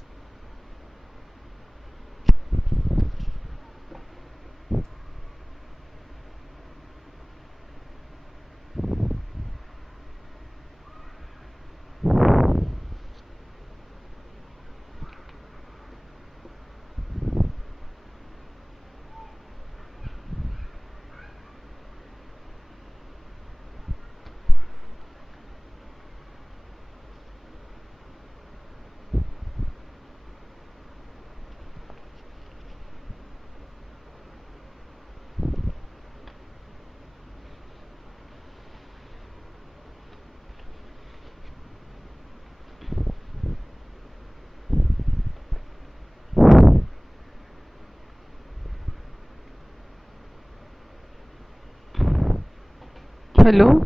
Hello.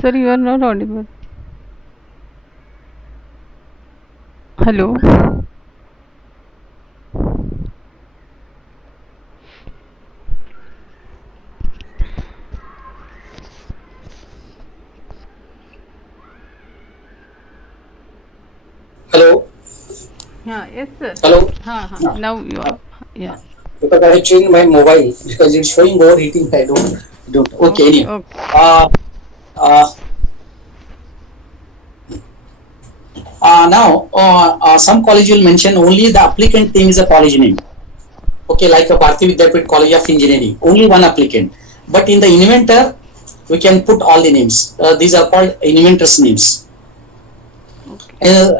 Sir, you are not audible. Hello. hello, Yes, sir. hello. No, Now you are. Yeah. because I have changed my mobile because it's showing overheating. I don't. Okay, Okay. anyway. Okay. Uh, uh, now, some college will mention only the applicant name is a college name. Okay, like a Bharati Vidyapit College of Engineering, only one applicant. But in the inventor, we can put all the names. These are called inventors' names. Okay.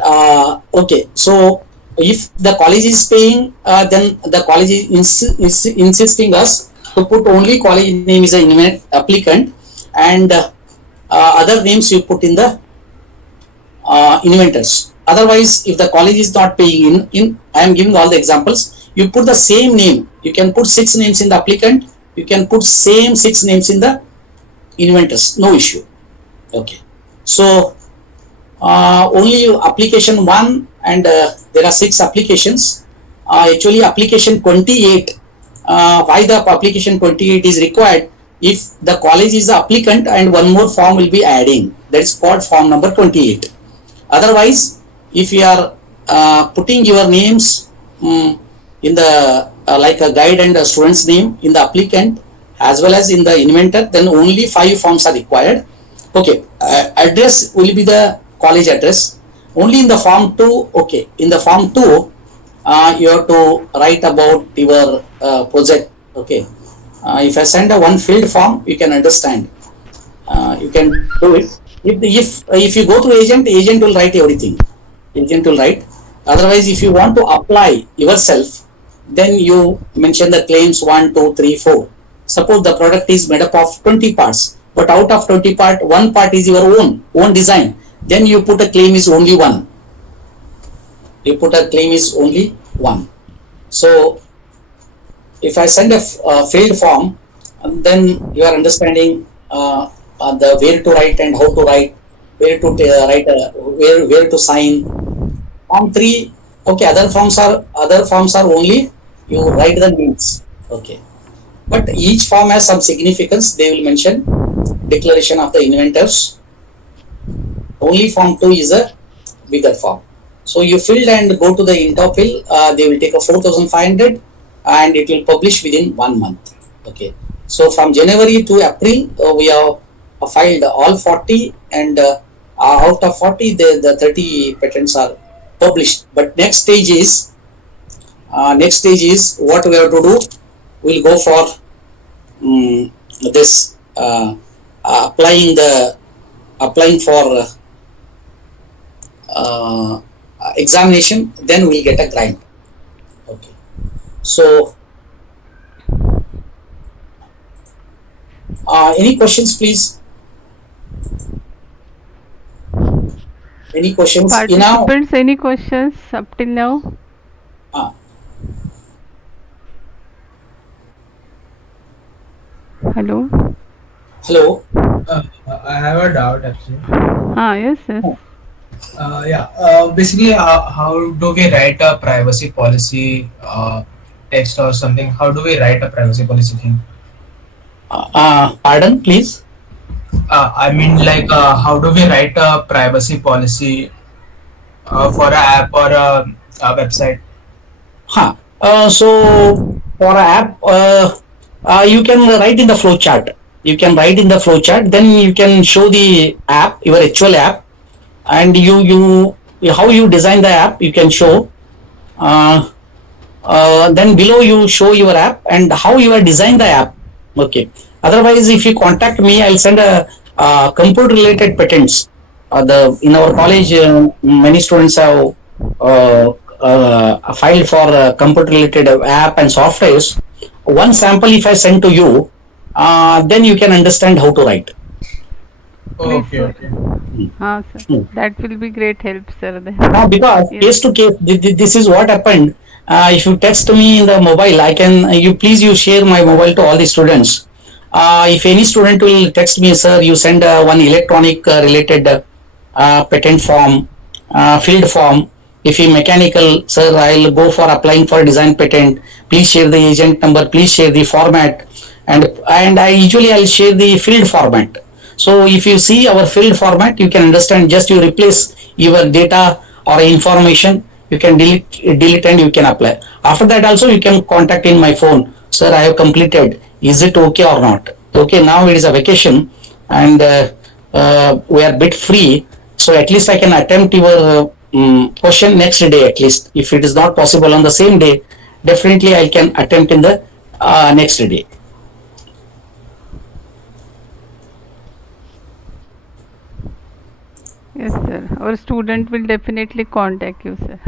Okay, so if the college is paying, then the college is insisting us to put only college name is an applicant, and other names you put in the inventors. Otherwise, if the college is not paying in I am giving all the examples. You put the same name. You can put 6 names in the applicant. You can put same 6 names in the inventors. No issue. Okay. So only application 1 and there are 6 applications. Actually, application 28. Why the application 28 is required? If the college is the applicant and one more form will be adding. That is called form number 28. Otherwise, if you are putting your names in the like a guide and a student's name in the applicant as well as in the inventor, then only 5 forms are required. Okay, address will be the college address. Only in the form 2, okay, in the form 2, you have to write about your project. Okay, if I send a one filled form, you can understand. You can do it. If you go to agent will write everything. Agent will write. Otherwise, if you want to apply yourself, then you mention the claims 1, 2, 3, 4. Suppose the product is made up of 20 parts, but out of 20 part, one part is your own design. Then you put a claim is only one. You put a claim is only one. So if I send a filled form, then you are understanding the where to write and how to write, where to write, where to sign. Form 3, okay. Other forms are only you write the names. Okay, but each form has some significance. They will mention declaration of the inventors. Only form 2 is a bigger form. So you filled and go to the Intofill. They will take a 4,500 and it will publish within 1 month. Okay. So from January to April, we have filed all 40 and out of 40, the 30 patents are published. But next stage is what we have to do. We'll go for this applying for uh, examination, then we'll get a grant. Okay. So, any questions, please? Any questions? You know, Participants, any questions up till now? uh, Hello? hello. I have a doubt actually. Yes, yes. Yeah. Basically, how do we write a privacy policy text or something? How do we write a privacy policy thing? Pardon, please. I mean, like, how do we write a privacy policy for an app or a website? So for an app, you can write in the flow chart. You can write in the flow chart. Then you can show the app, your actual app, and how you design the app. You can show. Uh, then below you show your app and how you are design the app. Okay. Otherwise, if you contact me, I'll send a computer related patents. The in our college, many students have filed for computer related app and softwares. One sample, if I send to you, then you can understand how to write. Please, Okay, sir. okay. Sir. Hmm. That will be great help, sir. Then. Because Yes. case to case, this is what happened. If you text me in the mobile, I can you share my mobile to all the students. If any student will text me, sir, you send one electronic related patent form, field form. If you mechanical, sir, I'll go for applying for design patent. Please share the agent number. Please share the format, and I'll share the field format. So if you see our field format, you can understand. Just you replace your data or information, you can delete and you can apply. After that also you can contact in my phone, sir, I have completed, is it okay or not? Okay, now it is a vacation and we are bit free, so at least I can attempt your question next day. At least if it is not possible on the same day, definitely I can attempt in the next day. Yes, sir. Our student will definitely contact you, sir.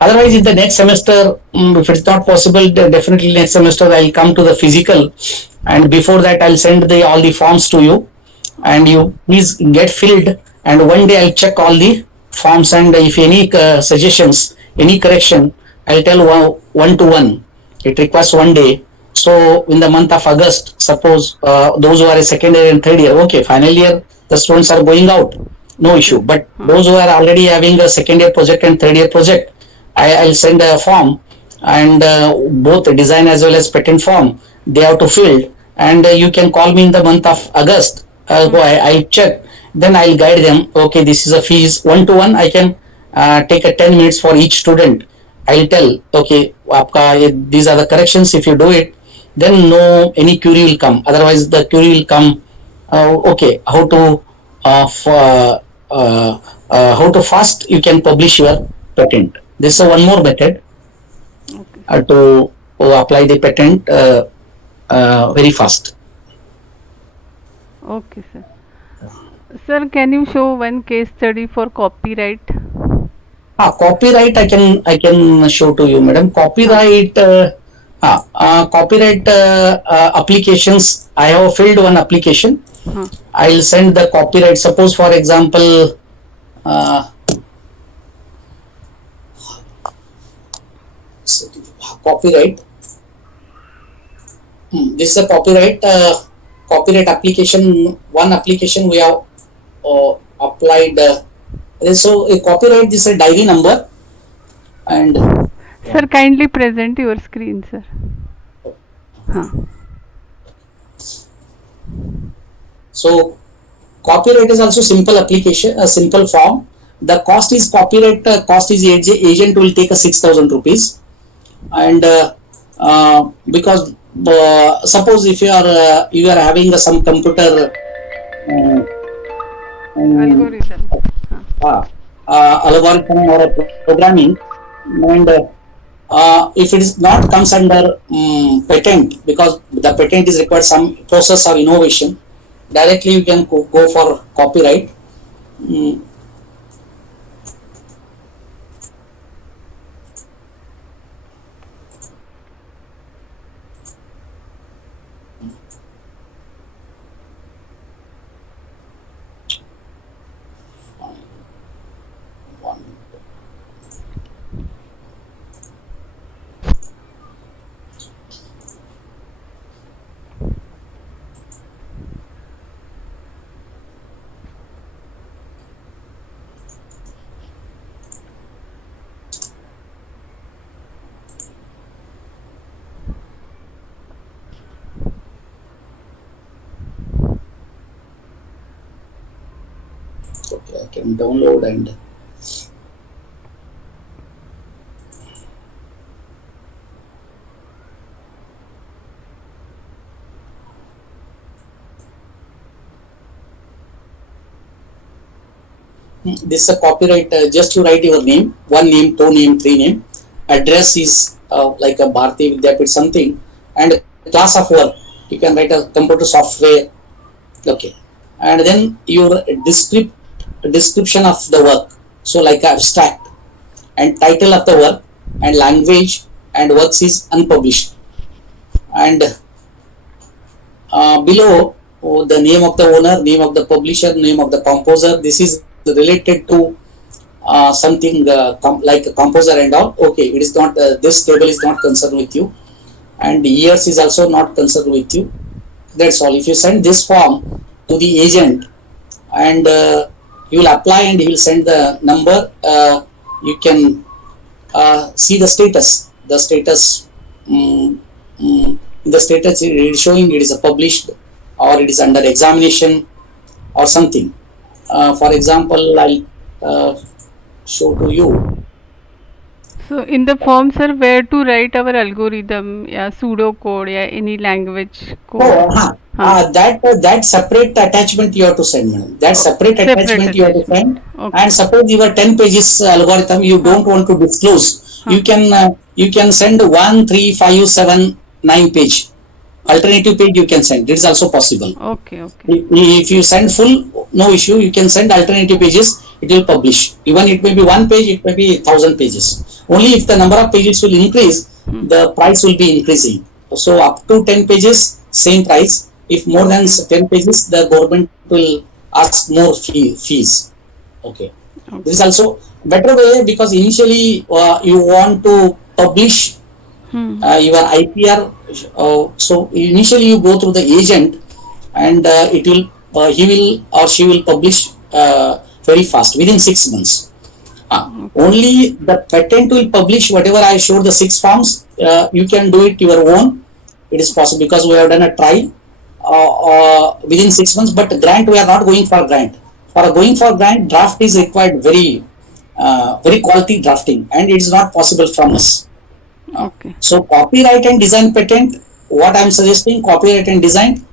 Otherwise, in the next semester, if it's not possible, definitely next semester I'll come to the physical, and before that I'll send the all the forms to you, and you please get filled. And one day I'll check all the forms, and if any suggestions, any correction, I'll tell one to one. It requires one day. So in the month of August, suppose those who are a second year and third year, okay, final year, the students are going out, no issue. But those who are already having a second year project and third year project, I'll send a form, and both design as well as patent form they have to fill, and you can call me in the month of August. I'll check, then I'll guide them. Okay, this is a fees one to one. I can take a 10 minutes for each student. I'll tell, okay, these are the corrections. If you do it, then no any query will come. Otherwise, the query will come. Okay, how to fast you can publish your patent. This is one more method to apply the patent very fast. Okay, sir. Sir, can you show one case study for copyright? Copyright I can show to you, madam. Copyright applications. I have filled one application. I'll send the copyright. Suppose, for example, copyright. This is a copyright application. One application we have applied. So a copyright, this is a diary number, and Sir, kindly present your screen, sir. so copyright is also simple application, a simple form. The cost is copyright cost is agent will take a 6,000 rupees, and because suppose if you are having some computer Algorithm. algorithm or programming, and if it is not comes under patent, because the patent is required some process or innovation, directly you can go for copyright. Mm, one. Okay, I can download and this is a copyright. Just you write your name, one name, two name, three name. Address is like a Bharati Vidyapit something, and class of work. You can write a computer software. Okay, and then your description of the work. So like abstract, and title of the work, and language, and works is unpublished. And below, the name of the owner, name of the publisher, name of the composer. This is related to something like a composer and all. Okay, it is not, this table is not concerned with you, and years is also not concerned with you. That's all. If you send this form to the agent, and you will apply, and he will send the number, you can see the status. The status, the status it is showing it is published, or it is under examination, or something. For example, I'll show to you. So in the form, sir, where to write our algorithm, yeah, pseudo code, yeah, any language code. Oh, that separate attachment you have to send, madam. That separate Separate attachment you have to attachment. send. Okay. And suppose your 10 pages algorithm you don't want to disclose, you can send 1, 3, 5, 7, 9 page. Alternative page you can send. It is also possible. Okay. Okay. If you send full, no issue. You can send alternative pages. It will publish. Even it may be one page, it may be 1,000 pages. Only if the number of pages will increase, the price will be increasing. So up to 10 pages, same price. If more than 10 pages, the government will ask more fees. Okay. This is also better way, because initially you want to publish your IPR. So initially you go through the agent, and it will he will or she will publish very fast within 6 months. Only the patent will publish whatever I showed, the 6 forms. You can do it your own. It is possible, because we have done a trial within 6 months. But grant, we are not going for grant. For going for grant, draft is required, very quality drafting, and it is not possible from us. Okay. So copyright and design patent, what I am suggesting, copyright and design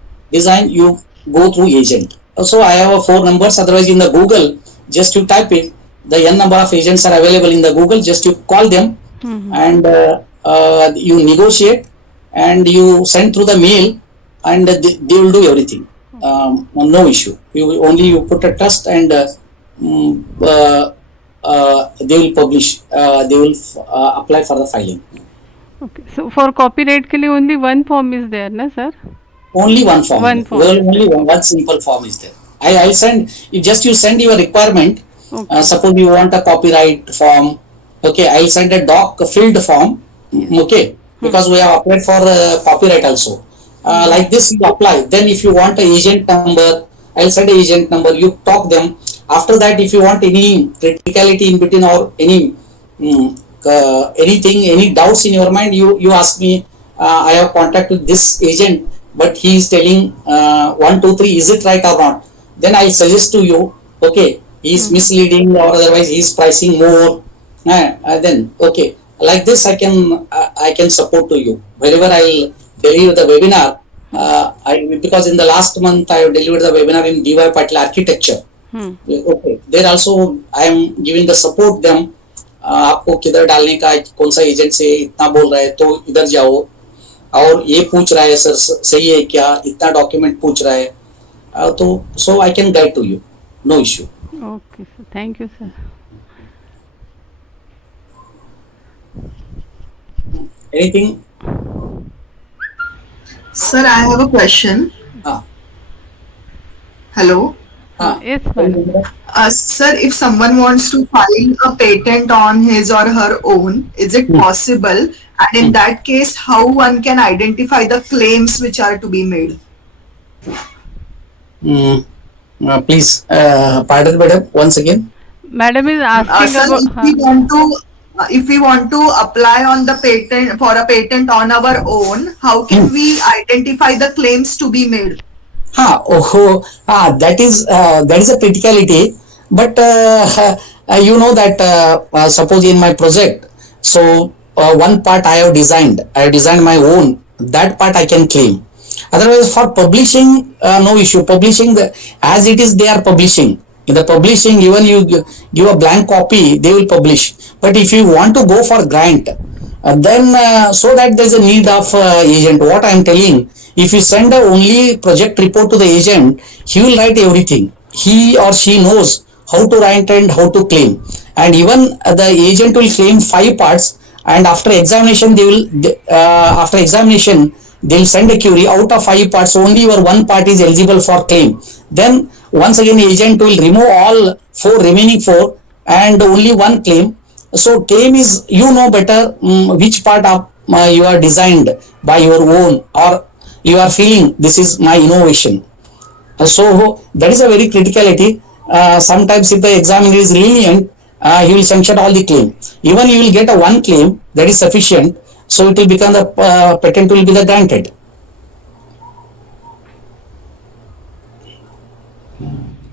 you go through agent. Also I have 4 numbers, otherwise in the Google, just you type it, the n number of agents are available in the Google, just you call them, and you negotiate, and you send through the mail, and they will do everything. No issue. You put a trust, and they will publish, they will apply for the filing. Okay. So for copyright के लिए only one form is there, na sir? Only one form. One form is Only there. one simple form is there. I'll send. You send your requirement. Okay. Suppose you want a copyright form. Okay, I'll send a doc filled form. Okay, because we have applied for copyright also. Like this you apply. Then if you want a agent number, I'll send a agent number. You talk them. After that, if you want any criticality in between, or anything, any doubts in your mind, you ask me. I have contacted this agent, but he is telling 1, 2, 3. Is it right or not? Then I suggest to you. Okay, he is misleading, or otherwise he is pricing more. Then okay, like this I can support to you wherever I'll deliver the webinar. Because in the last month I have delivered the webinar in DY Patil architecture. Okay, there also I am giving the support them. आपको किधर डालने का, कौन सा agent से इतना बोल रहा है तो इधर जाओ, और ये पूछ रहा है सर सही है क्या, इतना डॉक्यूमेंट पूछ रहा है, तो so I can guide to you, no issue. Okay, sir. Thank you, sir. Anything? Sir, I have a question. हाँ Hello. हाँ. Yes, madam. Sir, if someone wants to file a patent on his or her own, is it possible? And in that case, how one can identify the claims which are to be made? Please, pardon, madam, once again. Madam is asking Sir, about. if we want to apply on the patent for a patent on our own, how can we identify the claims to be made? That is a criticality. But you know that suppose in my project, so one part I have designed. I have designed my own. That part I can claim. Otherwise, for publishing, no issue. Publishing as it is, they are publishing. In the publishing, even you give a blank copy, they will publish. But if you want to go for grant, then so that there is a need of agent. What I am telling, if you send a only project report to the agent, he will write everything. He or she knows how to write and how to claim, and even the agent will claim 5 parts, and after examination they will send a query, out of 5 parts only your one part is eligible for claim. Then once again agent will remove all remaining four and only one claim. So claim is, you know better which part of you are designed by your own, or you are feeling this is my innovation. So that is a very criticality. Sometimes if the examiner is lenient, he will sanction all the claim. Even you will get a one claim, that is sufficient. So it will become the patent will be the granted.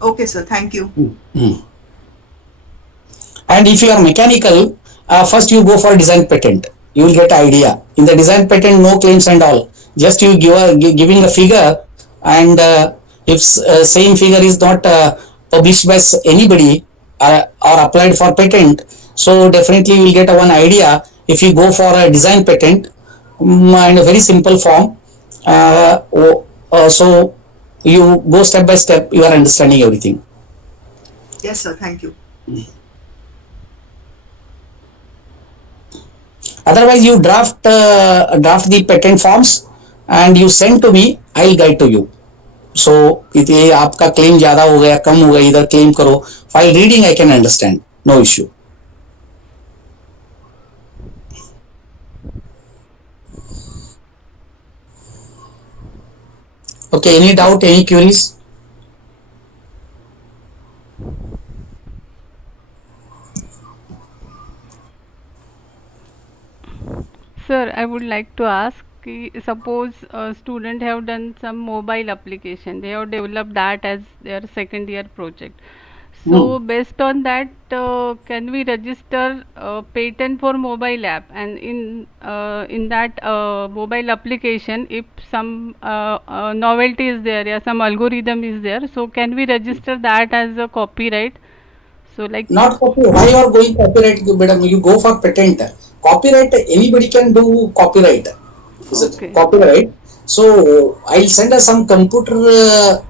Okay, sir. Thank you. And if you are mechanical, first you go for design patent. You will get idea. In the design patent, no claims and all. Just you giving a figure, and if same figure is not published by anybody or applied for patent, so definitely you will get one idea. If you go for a design patent in a very simple form, so you go step by step, you are understanding everything. Yes, sir. Thank you. Otherwise, you draft the patent forms and you send to me. I will guide to you. So ये आपका claim ज़्यादा हो गया, कम हो गया, इधर claim करो. While reading, I can understand. No issue. Okay. Any doubt? Any queries? Sir, I would like to ask, suppose a student have done some mobile application, they have developed that as their second year project. So based on that, can we register patent for mobile app? And in that mobile application, if some novelty is there, yeah, some algorithm is there, so can we register that as a copyright? So like. Not copyright. Why you are going copyright? Madam, you go for patent. Copyright, anybody can do copyright. Is Okay. it copyright? So I'll send us some computer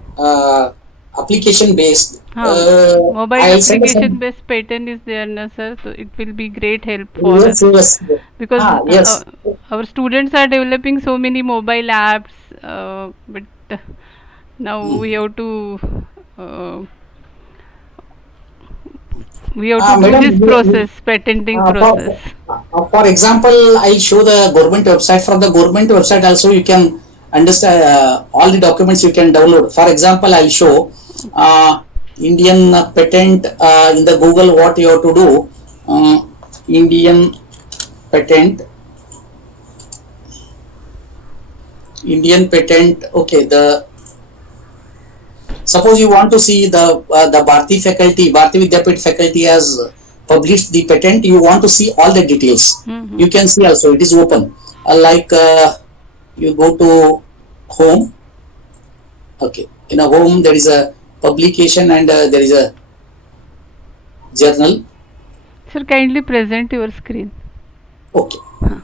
application based. Mobile I'll send us application some. based patent is there, na sir? So it will be great help for Yes, us yes. because Yes. our students are developing so many mobile apps, but now uh, we have to do Madam, this process, patenting process. for example, I'll show the government website. From the government website also you can understand all the documents you can download. For example, I'll show Indian patent in the Google. What you have to do, Indian patent, okay, suppose you want to see the Bharati faculty, Bharati Vidyapit faculty has published the patent. You want to see all the details. You can see also, it is open. You go to home. Okay, in a home there is a publication and there is a journal. Sir, kindly present your screen. Okay. Huh.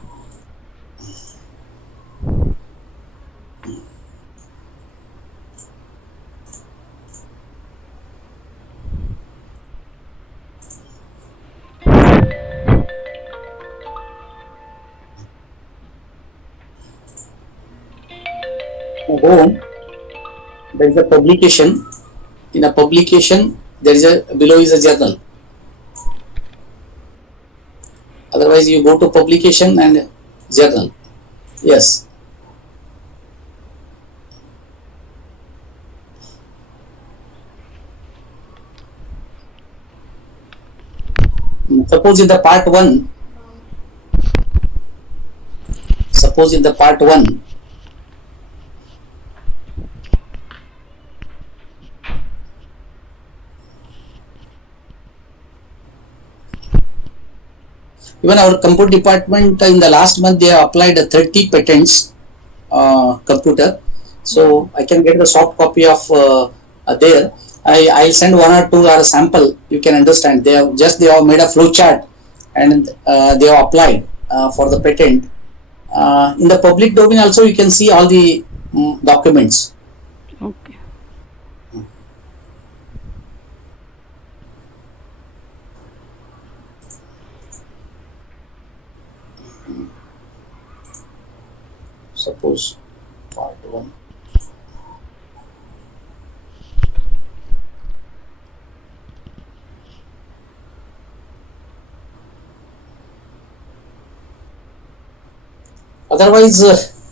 Now go on. There is a publication. In a publication, there is a below is a journal. Otherwise, you go to publication and journal. Yes. Suppose in the part one. Suppose in the part one. Even our computer department in the last month they have applied 30 patents computer. So I can get the soft copy of there. I'll send one or two or a sample. You can understand. They have made a flow chart and they have applied for the patent. In the public domain also you can see all the documents. Okay. Suppose part one. Otherwise,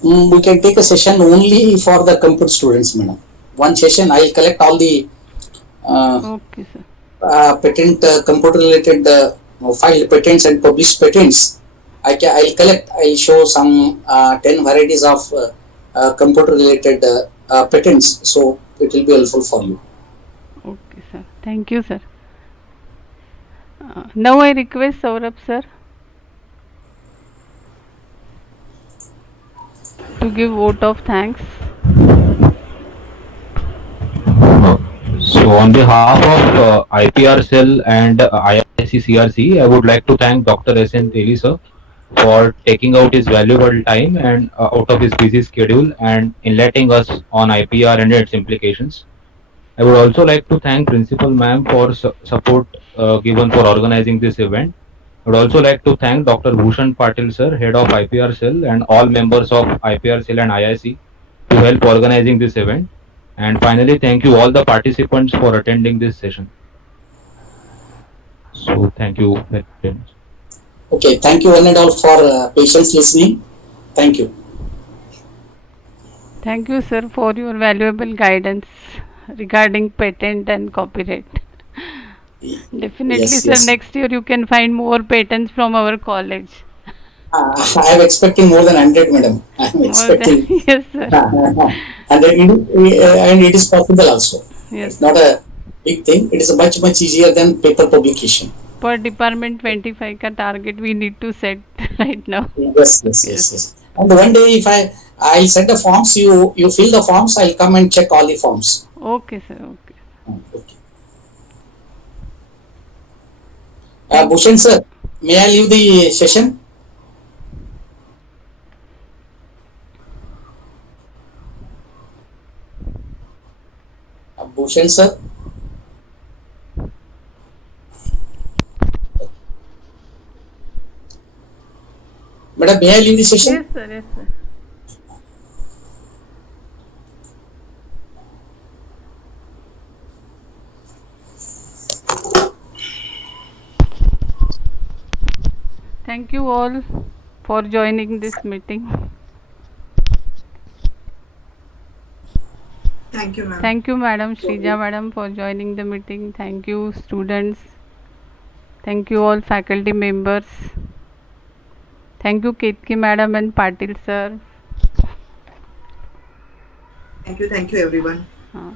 we can take a session only for the computer students, madam. One session, I'll collect all the Okay, sir. patent computer related file patents and published patents. I'll collect. I'll show some 10 varieties of computer related patents. So it will be helpful for you. Okay, sir. Thank you, sir. Now I request Saurabh, sir, to give vote of thanks. So, on behalf of IPR cell and IIC CRCE, I would like to thank Dr. S.N. Teli sir for taking out his valuable time and out of his busy schedule and enlightening us on IPR and its implications. I would also like to thank Principal Ma'am for support given for organizing this event. I would also like to thank Dr. Bhushan Patil sir, head of IPR cell, and all members of IPR cell and IIC to help organizing this event. And finally, thank you all the participants for attending this session. So thank you very much. Okay, thank you one and all for patience listening. Thank you. Thank you, sir, for your valuable guidance regarding patent and copyright. Definitely, Yes, sir, yes. next year you can find more patents from our college. I am expecting more than 100, madam. I am More than, expecting yes, sir. 100, and it is possible also. Yes, It's not a big thing. It is much easier than paper publication. per department 25 का target we need to set right now. Yes, yes, Yes. yes, yes. And one day, if I'll send the forms, you fill the forms. I'll come and check all the forms. Okay, sir. Okay. Okay. Thank. Bhushan sir, may I leave the session? Bhushan sir. Madam, may I leave the session? Yes, sir. Yes, sir. Thank you all for joining this meeting. Thank you, ma'am. Thank you, Madam Shrija, Madam, for joining the meeting. Thank you, students. Thank you, all faculty members. Thank you, Ketki Madam and Patil sir. Thank you, everyone. Uh,